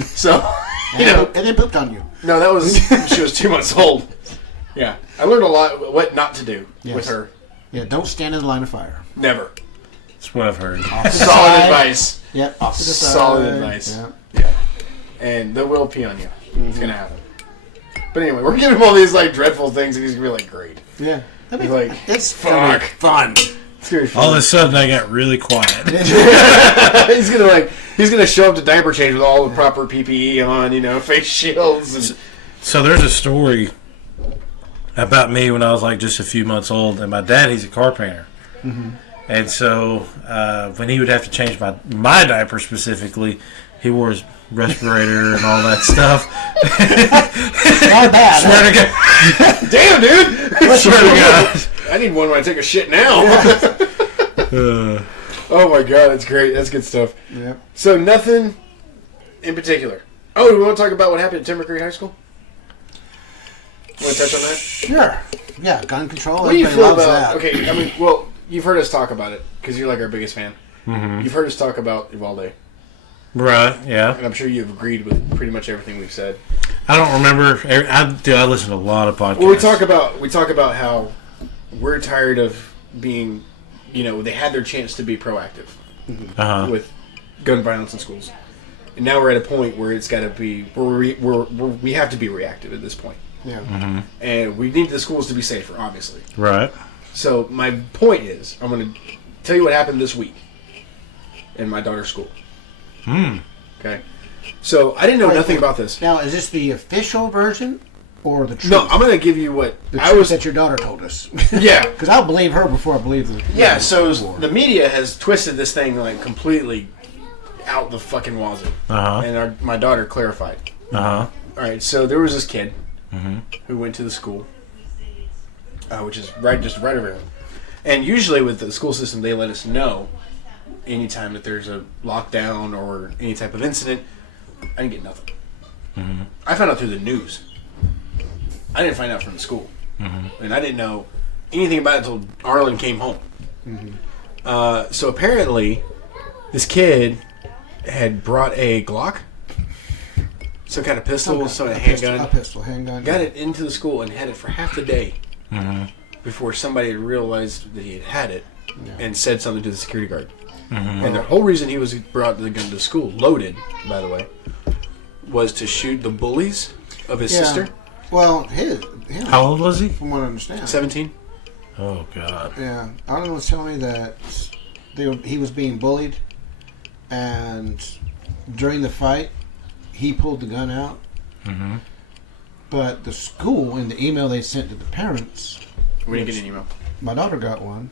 so, you know, and then pooped on you. no, that was she was 2 months old. Yeah, I learned a lot what not to do with her. Yeah, don't stand in the line of fire. Never. That's what I've heard. Off to the Solid side. advice. Yep, off to the side. Solid advice. Yep. Yeah. And they will pee on you. It's gonna happen. But anyway, we're giving him all these like dreadful things, and he's gonna be like, "Great." Yeah. He's like, It's "Fuck." fun. It's gonna be fun. All of a sudden, I got really quiet. he's gonna show up to diaper change with all the proper PPE on, you know, face shields. And, So there's a story about me when I was like just a few months old, and my dad, he's a car painter. And so when he would have to change my diaper specifically, he wore his respirator and all that stuff. Not bad. Swear to God. damn, dude! Swear to God. I need one when I take a shit now. Oh my God, that's great. That's good stuff. Yep. So nothing in particular. Oh, do we want to talk about what happened at Timber Creek High School? Want to touch on that? Sure. Yeah, gun control. What do you Everybody feel loves about? that. Okay, I mean, well, you've heard us talk about it because you're like our biggest fan. Mm-hmm. You've heard us talk about Uvalde, Right, yeah. and I'm sure you've agreed with pretty much everything we've said. I don't remember. I listen to a lot of podcasts. Well, we talk about how we're tired of being, you know, they had their chance to be proactive with gun violence in schools, and now we're at a point where it's got to be we have to be reactive at this point. Yeah. And we need the schools to be safer, obviously. Right. So my point is, I'm going to tell you what happened this week in my daughter's school. Okay. So I didn't know nothing about this. Now, is this the official version or the truth? No, I'm going to give you what the I truth was. that your daughter told us. Yeah. Because I'll believe her before I believe the. Yeah. So war. the media has twisted this thing like completely out the fucking wazoo, and my daughter clarified. All right. So there was this kid who went to the school, which is just right over here. And usually with the school system, they let us know anytime that there's a lockdown or any type of incident. I didn't get nothing. I found out through the news. I didn't find out from the school. And I didn't know anything about it until Arlen came home. So apparently, this kid had brought a Glock, some kind of pistol, some kind of handgun. A pistol, handgun. Got it into the school and had it for half the day before somebody realized that he had it and said something to the security guard. And the whole reason he was brought the gun to school, loaded, by the way, was to shoot the bullies of his sister. Well, How old was he? from what I understand. 17. Oh, God. Yeah. Arlen was telling me that he was being bullied, and during the fight, he pulled the gun out. But the school, in the email they sent to the parents, We didn't get an email. my daughter got one,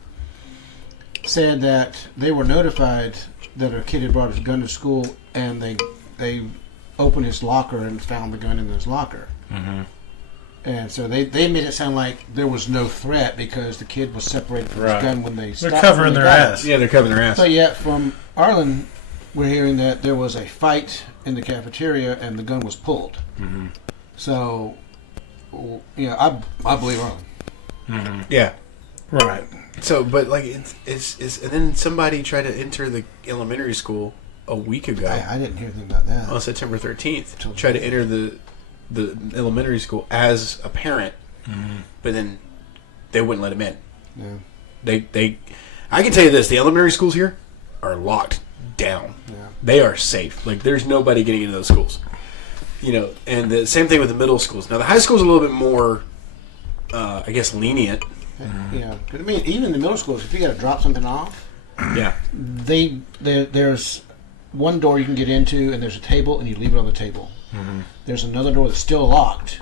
said that they were notified that a kid had brought his gun to school, and they opened his locker and found the gun in his locker. And so they made it sound like there was no threat because the kid was separated from his gun when they stopped. They're covering their ass. Yeah, they're covering their ass. But yet, from Arlen, we're hearing that there was a fight in the cafeteria and the gun was pulled. So, you know, I believe Arlen. Yeah. Right. So, but like it's and then somebody tried to enter the elementary school a week ago I didn't hear anything about that. on September 13th. Tried to enter the elementary school as a parent, but then they wouldn't let him in. Yeah. I can tell you this: the elementary schools here are locked down. Yeah. They are safe. Like there's nobody getting into those schools. You know, and the same thing with the middle schools. Now the high school's a little bit more, I guess, lenient. Yeah. 'Cause, I mean, even in the middle schools, if you got to drop something off, Yeah. there's one door you can get into, and there's a table, and you leave it on the table. There's another door that's still locked,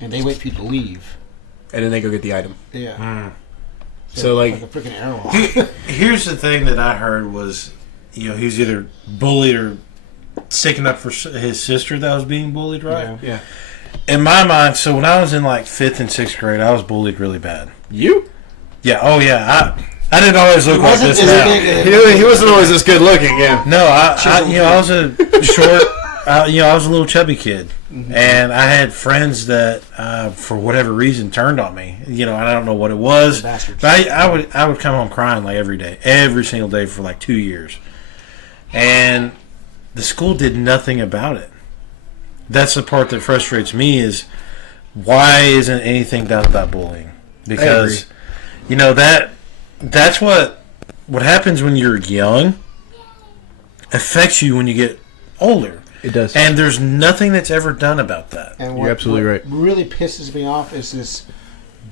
and they wait for you to leave. And then they go get the item. Yeah. So like a freaking airlock. Here's the thing that I heard was, you know, he was either bullied or sticking up for his sister that was being bullied, right? Yeah. In my mind, so when I was in like 5th and 6th grade, I was bullied really bad. You? Yeah. Oh yeah. I didn't always look like this He wasn't always this good looking. Yeah. No, I was a short. I was a little chubby kid, and I had friends that, for whatever reason, turned on me. And I don't know what it was, but I would come home crying like every single day for like 2 years, and the school did nothing about it. That's the part that frustrates me is why isn't anything done about bullying? Because that's what happens when you're young affects you when you get older. It does. And there's nothing that's ever done about that. And You're absolutely right. What really pisses me off is this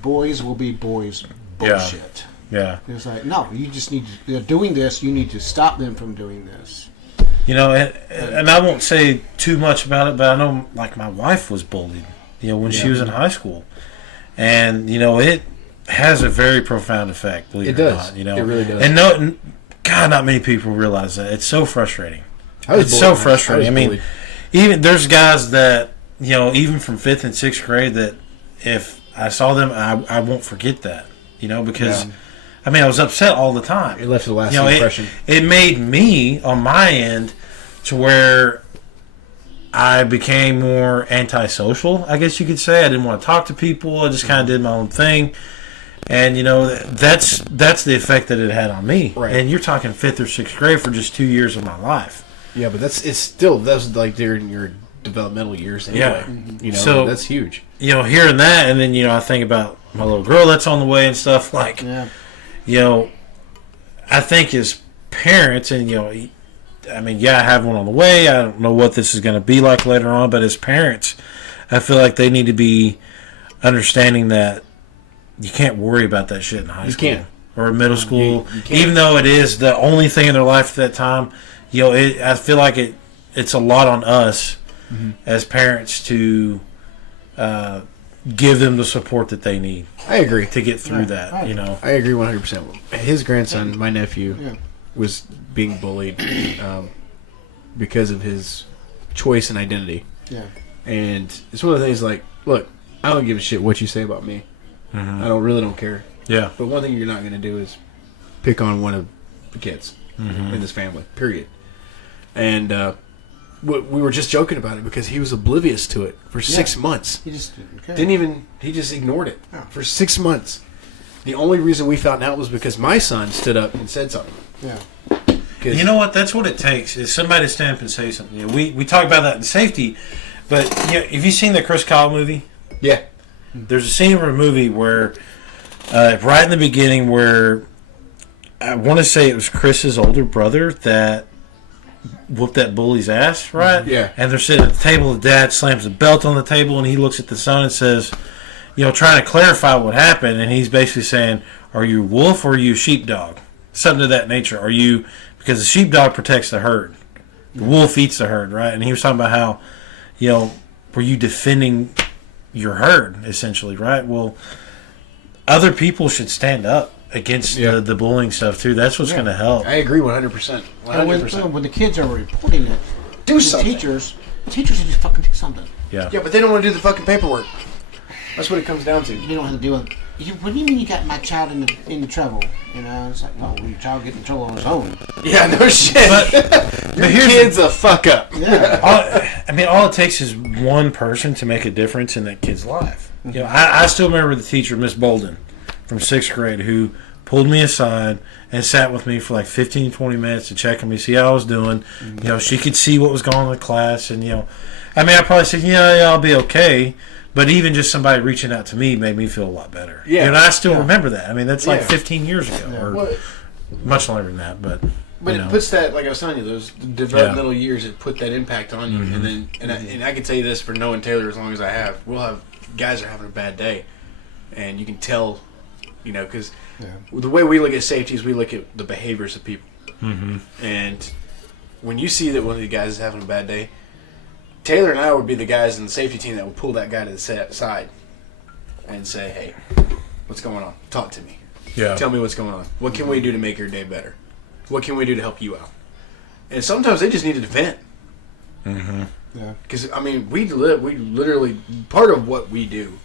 boys will be boys bullshit. Yeah. It's like, no, you just need to, they're doing this, you need to stop them from doing this. And I won't say too much about it, but I know, like, my wife was bullied, when she was in high school. And, it has a very profound effect, believe it or not. It really does. And God, not many people realize that. It's so frustrating. It's so frustrating. I mean, even there's guys that, even from 5th and 6th grade that if I saw them, I won't forget that, because, I was upset all the time. It left a lasting impression. It made me, on my end, to where I became more antisocial, I guess you could say. I didn't want to talk to people. I just kind of did my own thing. And, that's the effect that it had on me. Right. And you're talking 5th or 6th grade for just 2 years of my life. Yeah, but that's like during your developmental years anyway. Yeah. So that's huge. Hearing that, and then, I think about my little girl that's on the way and stuff, like, I think as parents, and, I have one on the way. I don't know what this is going to be like later on, but as parents, I feel like they need to be understanding that you can't worry about that shit in high school. You can't. Or middle school. You even though it is the only thing in their life at that time, I feel like it's a lot on us as parents to give them the support that they need. I agree. To get through that, I agree 100%. His grandson, my nephew, was being bullied because of his choice and identity. Yeah. And it's one of the things like, look, I don't give a shit what you say about me. I really don't care. Yeah. But one thing you're not going to do is pick on one of the kids in this family, period. And we were just joking about it because he was oblivious to it for 6 months. He just didn't care. He just ignored it for 6 months. The only reason we found out was because my son stood up and said something. Yeah. You know what? That's what it takes, is somebody to stand up and say something. We talk about that in safety, but have you seen the Chris Kyle movie? Yeah. There's a scene from a movie where, right in the beginning, where I want to say it was Chris's older brother that whooped that bully's ass, right? Yeah. And they're sitting at the table. The dad slams the belt on the table, and he looks at the son and says, trying to clarify what happened. And he's basically saying, "Are you a wolf or are you a sheepdog?" Something of that nature. Because the sheepdog protects the herd, the wolf eats the herd, right? And he was talking about how, were you defending your herd, essentially, right? Well, other people should stand up against the bullying stuff too. That's what's going to help. I agree 100%. 100%. When the kids are reporting it, do something. The teachers need to fucking do something. Yeah, but they don't want to do the fucking paperwork. That's what it comes down to. You don't have to deal with. What do you mean you got my child in trouble? It's like, no, your child get in trouble on his own. Yeah, no shit. But your kid's a fuck up. Yeah. All it takes is one person to make a difference in that kid's life. I still remember the teacher, Miss Bolden, from 6th grade, who pulled me aside and sat with me for like 15, 20 minutes to check on me, see how I was doing. She could see what was going on in the class, and I probably said, yeah, I'll be okay. But even just somebody reaching out to me made me feel a lot better. Yeah. I still remember that. that's like 15 years ago, or much longer than that. But it puts that, like I was telling you, those developmental years, it put that impact on you. And then, I can tell you this for knowing Taylor as long as I have, we'll have guys are having a bad day, and you can tell, because the way we look at safety is we look at the behaviors of people. And when you see that one of the guys is having a bad day, Taylor and I would be the guys in the safety team that would pull that guy to the side and say, "Hey, what's going on? Talk to me. Tell me what's going on. What can we do to make your day better? What can we do to help you out?" And sometimes they just needed to vent. Mm-hmm. Yeah. Because, I mean, we literally, part of what we do,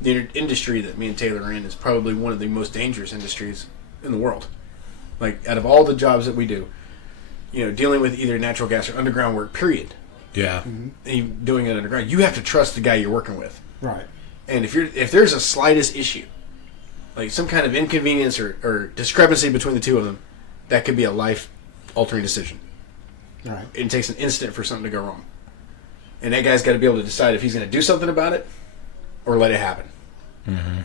the industry that me and Taylor are in is probably one of the most dangerous industries in the world. Like, out of all the jobs that we do, you know, dealing with either natural gas or underground work, period. Yeah. Mm-hmm. And you doing it underground, you have to trust the guy you're working with. Right. And if there's a slightest issue, like some kind of inconvenience or discrepancy between the two of them, that could be a life-altering decision. Right. It takes an instant for something to go wrong. And that guy's got to be able to decide if he's going to do something about it or let it happen. Mm-hmm.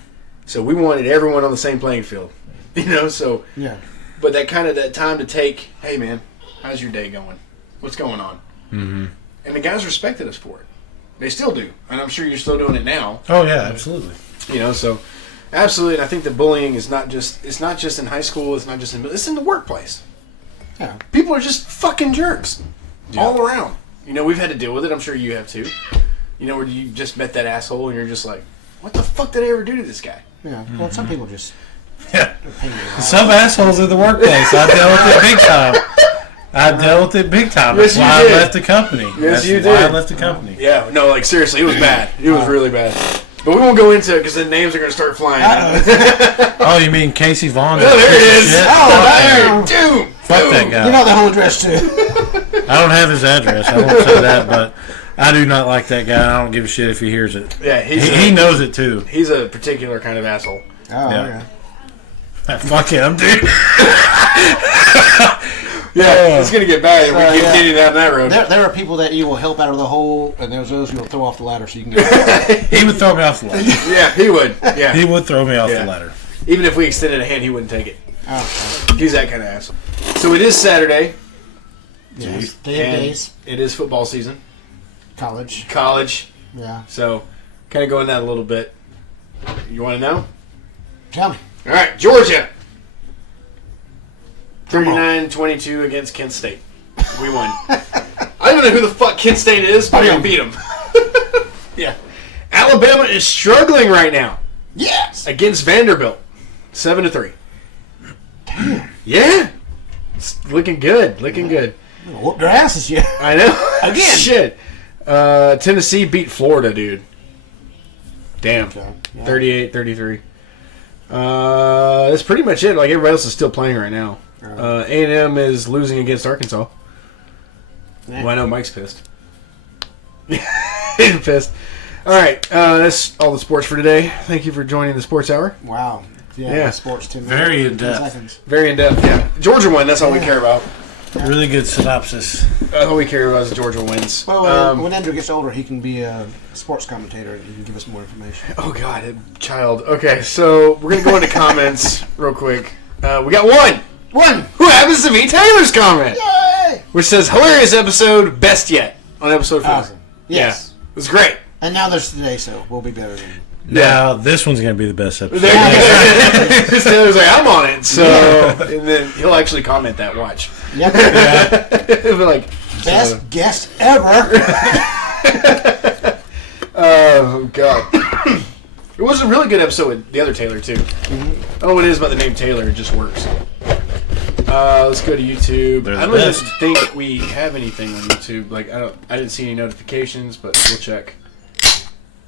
So we wanted everyone on the same playing field. You know, so... Yeah. But that kind of that time to take, hey, man, how's your day going? What's going on? Mm-hmm. And the guys respected us for it. They still do. And I'm sure you're still doing it now. Oh, yeah, absolutely. You know, so... Absolutely, and I think that bullying is not just in high school, it's not just it's in the workplace. Yeah. People are just fucking jerks. Yeah. All around. You know, we've had to deal with it, I'm sure you have too. You know, where you just met that asshole and you're just like, what the fuck did I ever do to this guy? Yeah. Well, some people just Yeah. are pain in the ass. Some assholes in the workplace. I dealt with it big time. That's Yes, you why I did. left the company. Yes, That's you why did. I left the company. Yeah, no, like seriously, it was bad. It was really bad. But we won't go into it because the names are going to start flying out. Oh, you mean Casey Vaughn? Oh, there it is. Shit? Oh, there. Dude. Fuck that guy. You know the home address too. I don't have his address. I won't say that, but I do not like that guy. I don't give a shit if he hears it. Yeah, He knows it too. he's a particular kind of asshole. Oh, Yeah. yeah. Fuck him, dude. Yeah, it's going to get bad if we keep yeah. getting down that road. There are people that you will help out of the hole, and there's those you will throw off the ladder so you can get He would throw me off the ladder. Yeah, he would. Yeah. He would throw me off Yeah. the ladder. Even if we extended a hand, he wouldn't take it. Oh, He's that kind of asshole. So it is Saturday. yes. Day of and days. It is football season. College. College. Yeah. So, kind of go in that a little bit. You want to know? Tell me. All right, Georgia. 39-22 against Kent State. We won. I don't even know who the fuck Kent State is, but we beat them. Yeah. Alabama is struggling right now Yes. against Vanderbilt. 7-3. Yeah. It's looking good. Looking good. Whoop their asses, yeah. I know. Again. Shit. Tennessee beat Florida, dude. Damn. Okay. Yeah. 38-33. That's pretty much it. Like, everybody else is still playing right now. A&M is losing against Arkansas. Yeah. Well, I know Mike's pissed. He's pissed. All right. That's all the sports for today. Thank you for joining the Sports Hour. Wow. Yeah. Yeah. Sports 10 Very minutes, 10 in-depth. seconds. Very in-depth, yeah. Georgia won. That's all we care about. Really good synopsis. All we care about is Georgia wins. Well, when Andrew gets older, he can be a sports commentator and he can give us more information. Oh, God. Child. Okay, so we're going to go into comments real quick. We got one. Who happens to be Taylor's comment, Yay! which says, hilarious episode, best yet, on episode 4. Awesome. Yes. Yeah, it was great. And now there's today, so we'll be better than Now, this one's going to be the best episode. Taylor's like, I'm on it, so, and then he'll actually comment that, watch. Yep. He'll be like, Best guest ever. oh, God. It was a really good episode with the other Taylor, too. Oh, it is about the name Taylor, it just works. Let's go to YouTube. They're the I don't even best. think we have anything on YouTube. Like, I didn't see any notifications, but we'll check.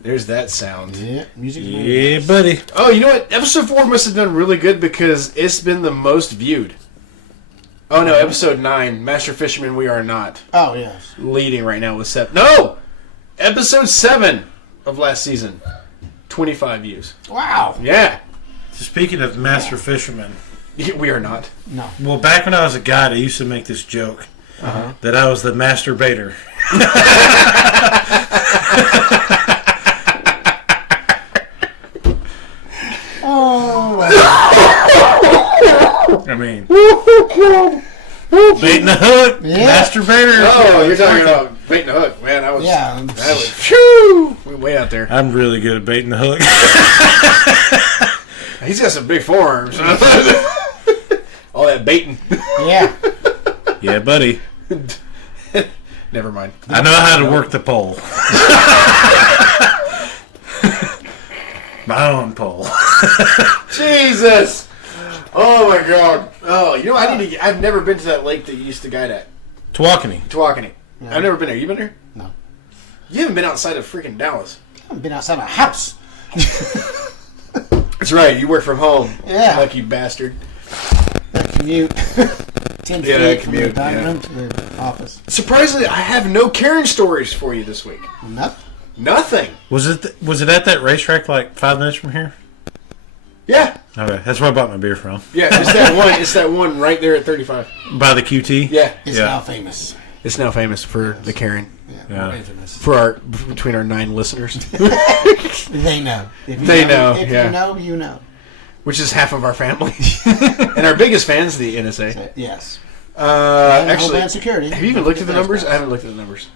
There's that sound. Yeah, music. Yeah, buddy. Oh, you know what? Episode 4 must have done really good because it's been the most viewed. Oh, no, episode 9, Master Fisherman We Are Not, Oh, yes. leading right now with 7. No! Episode 7 of last season. 25 views. Wow. Yeah. So speaking of master fishermen, We are not. No. well, back when I was a guide, I used to make this joke that I was the masturbator. I mean, baiting the hook, Yeah. masturbator. Oh, you're talking about baiting the hook. Man, that was... Yeah. That was... Phew! We're way out there. I'm really good at baiting the hook. He's got some big forearms. All that baiting. Yeah. Yeah, buddy. Never mind. I know how to work the pole. My own pole. Jesus! Oh my God! Oh, you know I've never been to that lake that you used to guide at. Tawakoni. Tawakoni. Yeah. I've never been there. You been there? No. You haven't been outside of freaking Dallas. I haven't been outside my house. That's right. You work from home. Yeah. Lucky bastard. That commute. 10 Yeah, feet that from commute, the dining yeah. room to the office. Surprisingly, I have no Karen stories for you this week. Nothing. Nothing. Was it at that racetrack like 5 minutes from here? Yeah. Okay, that's where I bought my beer from. Yeah, it's that one. It's that one right there at 35. By the QT? Yeah. It's Yeah. now famous. It's now famous for the Karen. Yeah. More infamous. For between our 9 listeners. They know. If you They know, If yeah. you know, you know. Which is half of our family. And our biggest fans, the NSA. Yes. And Actually, Homeland Security. have you even looked at the numbers? I haven't looked at the numbers.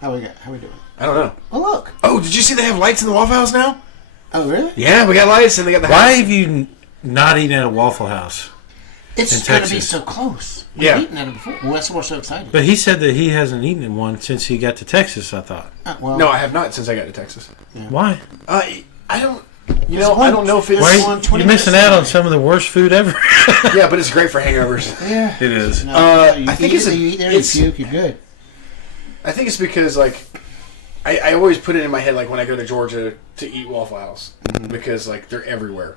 How we doing? I don't know. Oh, look. Oh, did you see they have lights in the Waffle House now? Oh, really? Yeah, we got lights and they got the Why house. have you not eaten at a Waffle House? It's In going to be Texas. so close. We've Yeah. eaten at it before. Well, that's why we're so excited. But he said that he hasn't eaten in one since he got to Texas, I thought. Well, No, I have not since I got to Texas. Why? I don't. You There's know, I one- don't know if it's. Why It's on 20 you're missing minutes out on away. some of the worst food ever. Yeah, but it's great for hangovers. Yeah. It is. No, I think it's a- you eat there, you it's- puke, you're good. I think it's because like I always put it in my head like when I go to Georgia to eat Waffle House because like they're everywhere,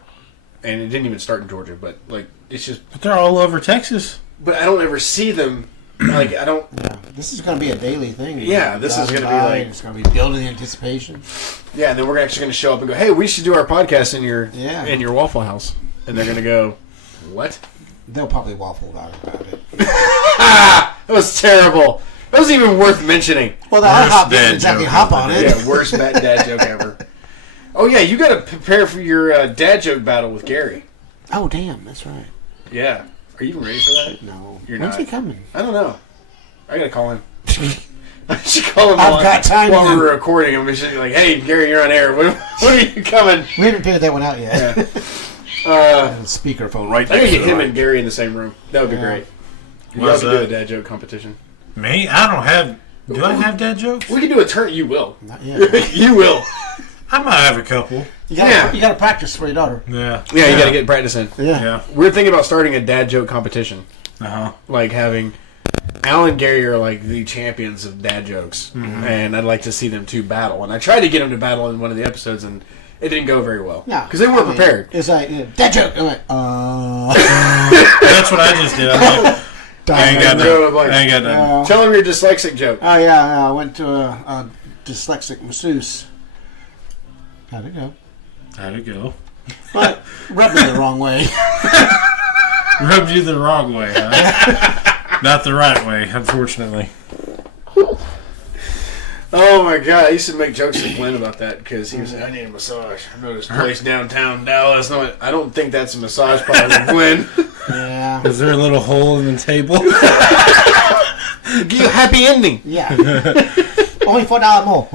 and it didn't even start in Georgia, but like it's just. But they're all over Texas. But I don't ever see them. Like I don't. Yeah. This is going to be a daily thing. Yeah, this is Driving gonna be by, like- and it's going to be building anticipation. Yeah, and then we're actually going to show up and go, "Hey, we should do our podcast in your Waffle House," and they're going to go, "What?" They'll probably waffle about it. That was terrible. That wasn't even worth mentioning. Well, the Worst IHOP dad didn't exactly joke hop of on the it. Yeah, worst dad joke ever. Oh yeah, you got to prepare for your dad joke battle with Gary. Oh, damn, that's right. Yeah, are you even ready for that? No. You're When's not. he coming? I don't know. I gotta call him. I should call him I've got time while now. we're recording. I'm just like, "Hey, Gary, you're on air. When are you coming?" We haven't figured that one out yet. Yeah. Speakerphone right I there. gotta get him and Gary in the same room. That would be Yeah. great. You Why's guys could do that? a dad joke competition. Me? I don't have. Do I have dad jokes? We could do a turn. You will. Not yet. You will. I might have a couple. You gotta, Yeah. you gotta practice for your daughter. Yeah. Yeah, you gotta get practice in. Yeah. We're thinking about starting a dad joke competition. Uh huh. Like having Al and Gary are like the champions of dad jokes, and I'd like to see them two battle. And I tried to get them to battle in one of the episodes, and it didn't go very well. No. because they weren't prepared. It's like, that joke. I'm like, That's what I just did. I'm like, I ain't got No, no. like- I ain't got no. Tell them your dyslexic joke. Oh, yeah, I went to a dyslexic masseuse. How'd it go? How'd it go? But rubbed me the wrong way. Rubbed you the wrong way, huh? Not the right way, unfortunately. Oh my god, I used to make jokes with Glenn about that because he was like, "I need a massage. I know this place downtown Dallas." No, I don't think that's a massage parlor, Glenn. Yeah. Is there a little hole in the table? Give you a happy ending. Yeah. Only $4 more.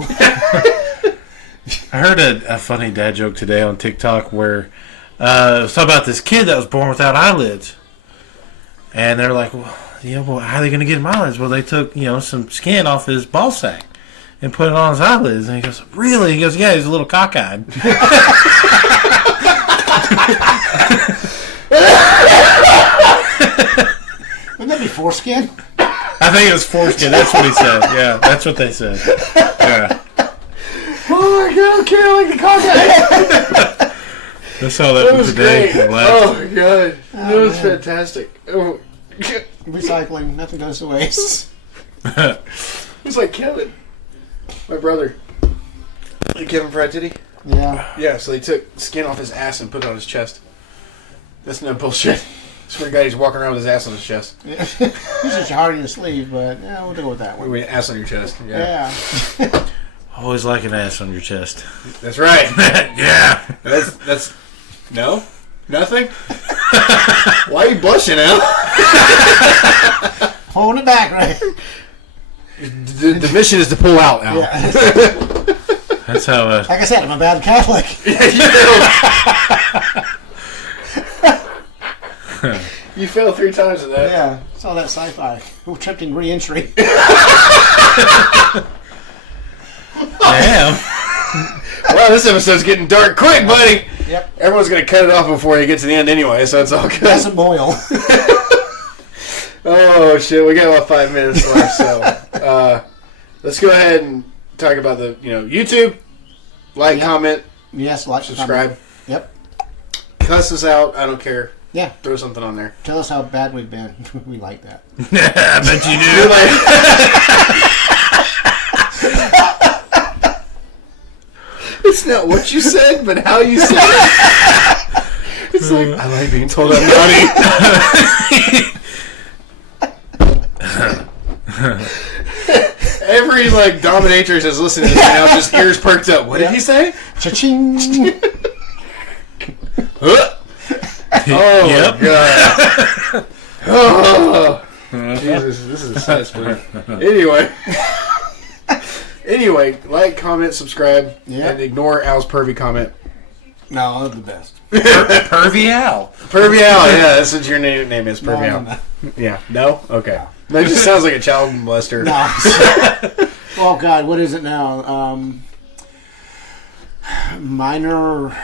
I heard a funny dad joke today on TikTok where it was talking about this kid that was born without eyelids. And they're like, well, how are they going to get him eyelids? Well, they took, some skin off his ball sack and put it on his eyelids. And he goes, really? He goes, yeah, he's a little cockeyed. Wouldn't that be foreskin? I think it was foreskin. That's what he said. Yeah, that's what they said. Yeah. Oh my god, okay, I like the content. I saw that That one was today. great. and laughed. Oh my god, that was fantastic. Oh. Recycling. Nothing goes to waste. It was like Kevin, my brother. Like Kevin Fried Titty? Yeah. Yeah, so they took skin off his ass and put it on his chest. That's no bullshit. Swear to God, he's walking around with his ass on his chest. He's just hard in your sleeve, but yeah, we'll go with that one. Wait, ass on your chest. Yeah. Yeah. Always like an ass on your chest. That's right. Yeah. That's no? Nothing? Why are you blushing, Al? Holding it back, right? The mission is to pull out, Al. Yeah. That's how. Like I said, I'm a bad Catholic. You failed 3 times at that. Yeah. Saw that sci-fi. Attempting re-entry. Damn. Well, this episode's getting dark quick, buddy. Yep. Everyone's going to cut it off before you get to the end anyway, so it's all good. That's a boil. Oh, shit. We got about 5 minutes left, so... let's go ahead and talk about the YouTube. Like, comment, Yes, like, subscribe. comment. Yep. Cuss us out. I don't care. Yeah. Throw something on there. Tell us how bad we've been. We like that. I bet you do. It's not what you said, but how you said it. It's like, I like being told I'm naughty. Every dominatrix is listening to this right now, just ears perked up. What did he say? Cha-ching! Oh Yep. my god! Oh, Jesus, this is a sad story. Anyway, like, comment, subscribe, and ignore Al's pervy comment. No, they're the best. Pervy Al. Pervy Al, yeah, that's what your name is. Pervy Al. No. Yeah, no, okay. That just sounds like a child molester. No. Oh God, what is it now? Minor.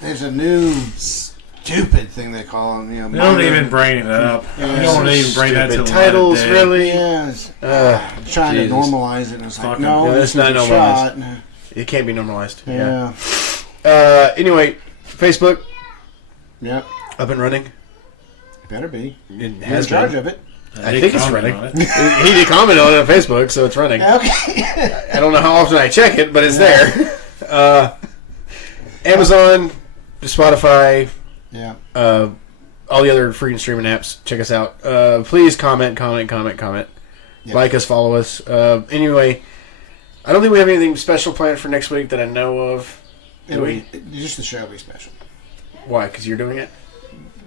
There's a new stupid thing they call them. Don't even bring it up. Yeah, Don't even bring that to the titles, light of day. really. Yes. Trying Jesus. to normalize it, and it's like, Fucking- no, No, this it's not is a normalized. shot. It can't be normalized. Yeah. Anyway, Facebook Yep. up and running. Better be. It You're in has charge been. of it. I think it's comment running. on it. He did comment on it on Facebook, so it's running. Okay. I don't know how often I check it, but it's there. Amazon, Spotify, Yeah. all the other freaking streaming apps. Check us out. Please comment. Yep. Like us, follow us. Anyway, I don't think we have anything special planned for next week that I know of. Do we? Just the show will be special. Why? Because you're doing it?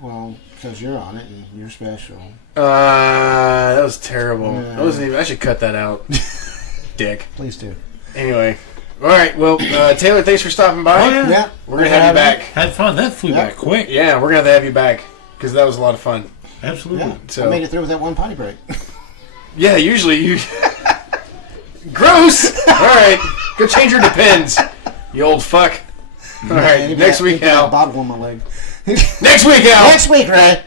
Well, because you're on it and you're special. That was terrible. Yeah. That wasn't even, I should cut that out. Dick. Please do. Anyway. All right. Well, Taylor, thanks for stopping by. Oh, yeah. Yeah. We're going to have you back. Had fun. That flew back quick. Yeah, we're going to have you back because that was a lot of fun. Absolutely. Yeah. So- I made it through with that one potty break. Yeah, usually you... Gross! All right. Go change your Depends, you old fuck. All right. Next week, Al. Bottle on my leg. Next week, Al. Next week, Ray.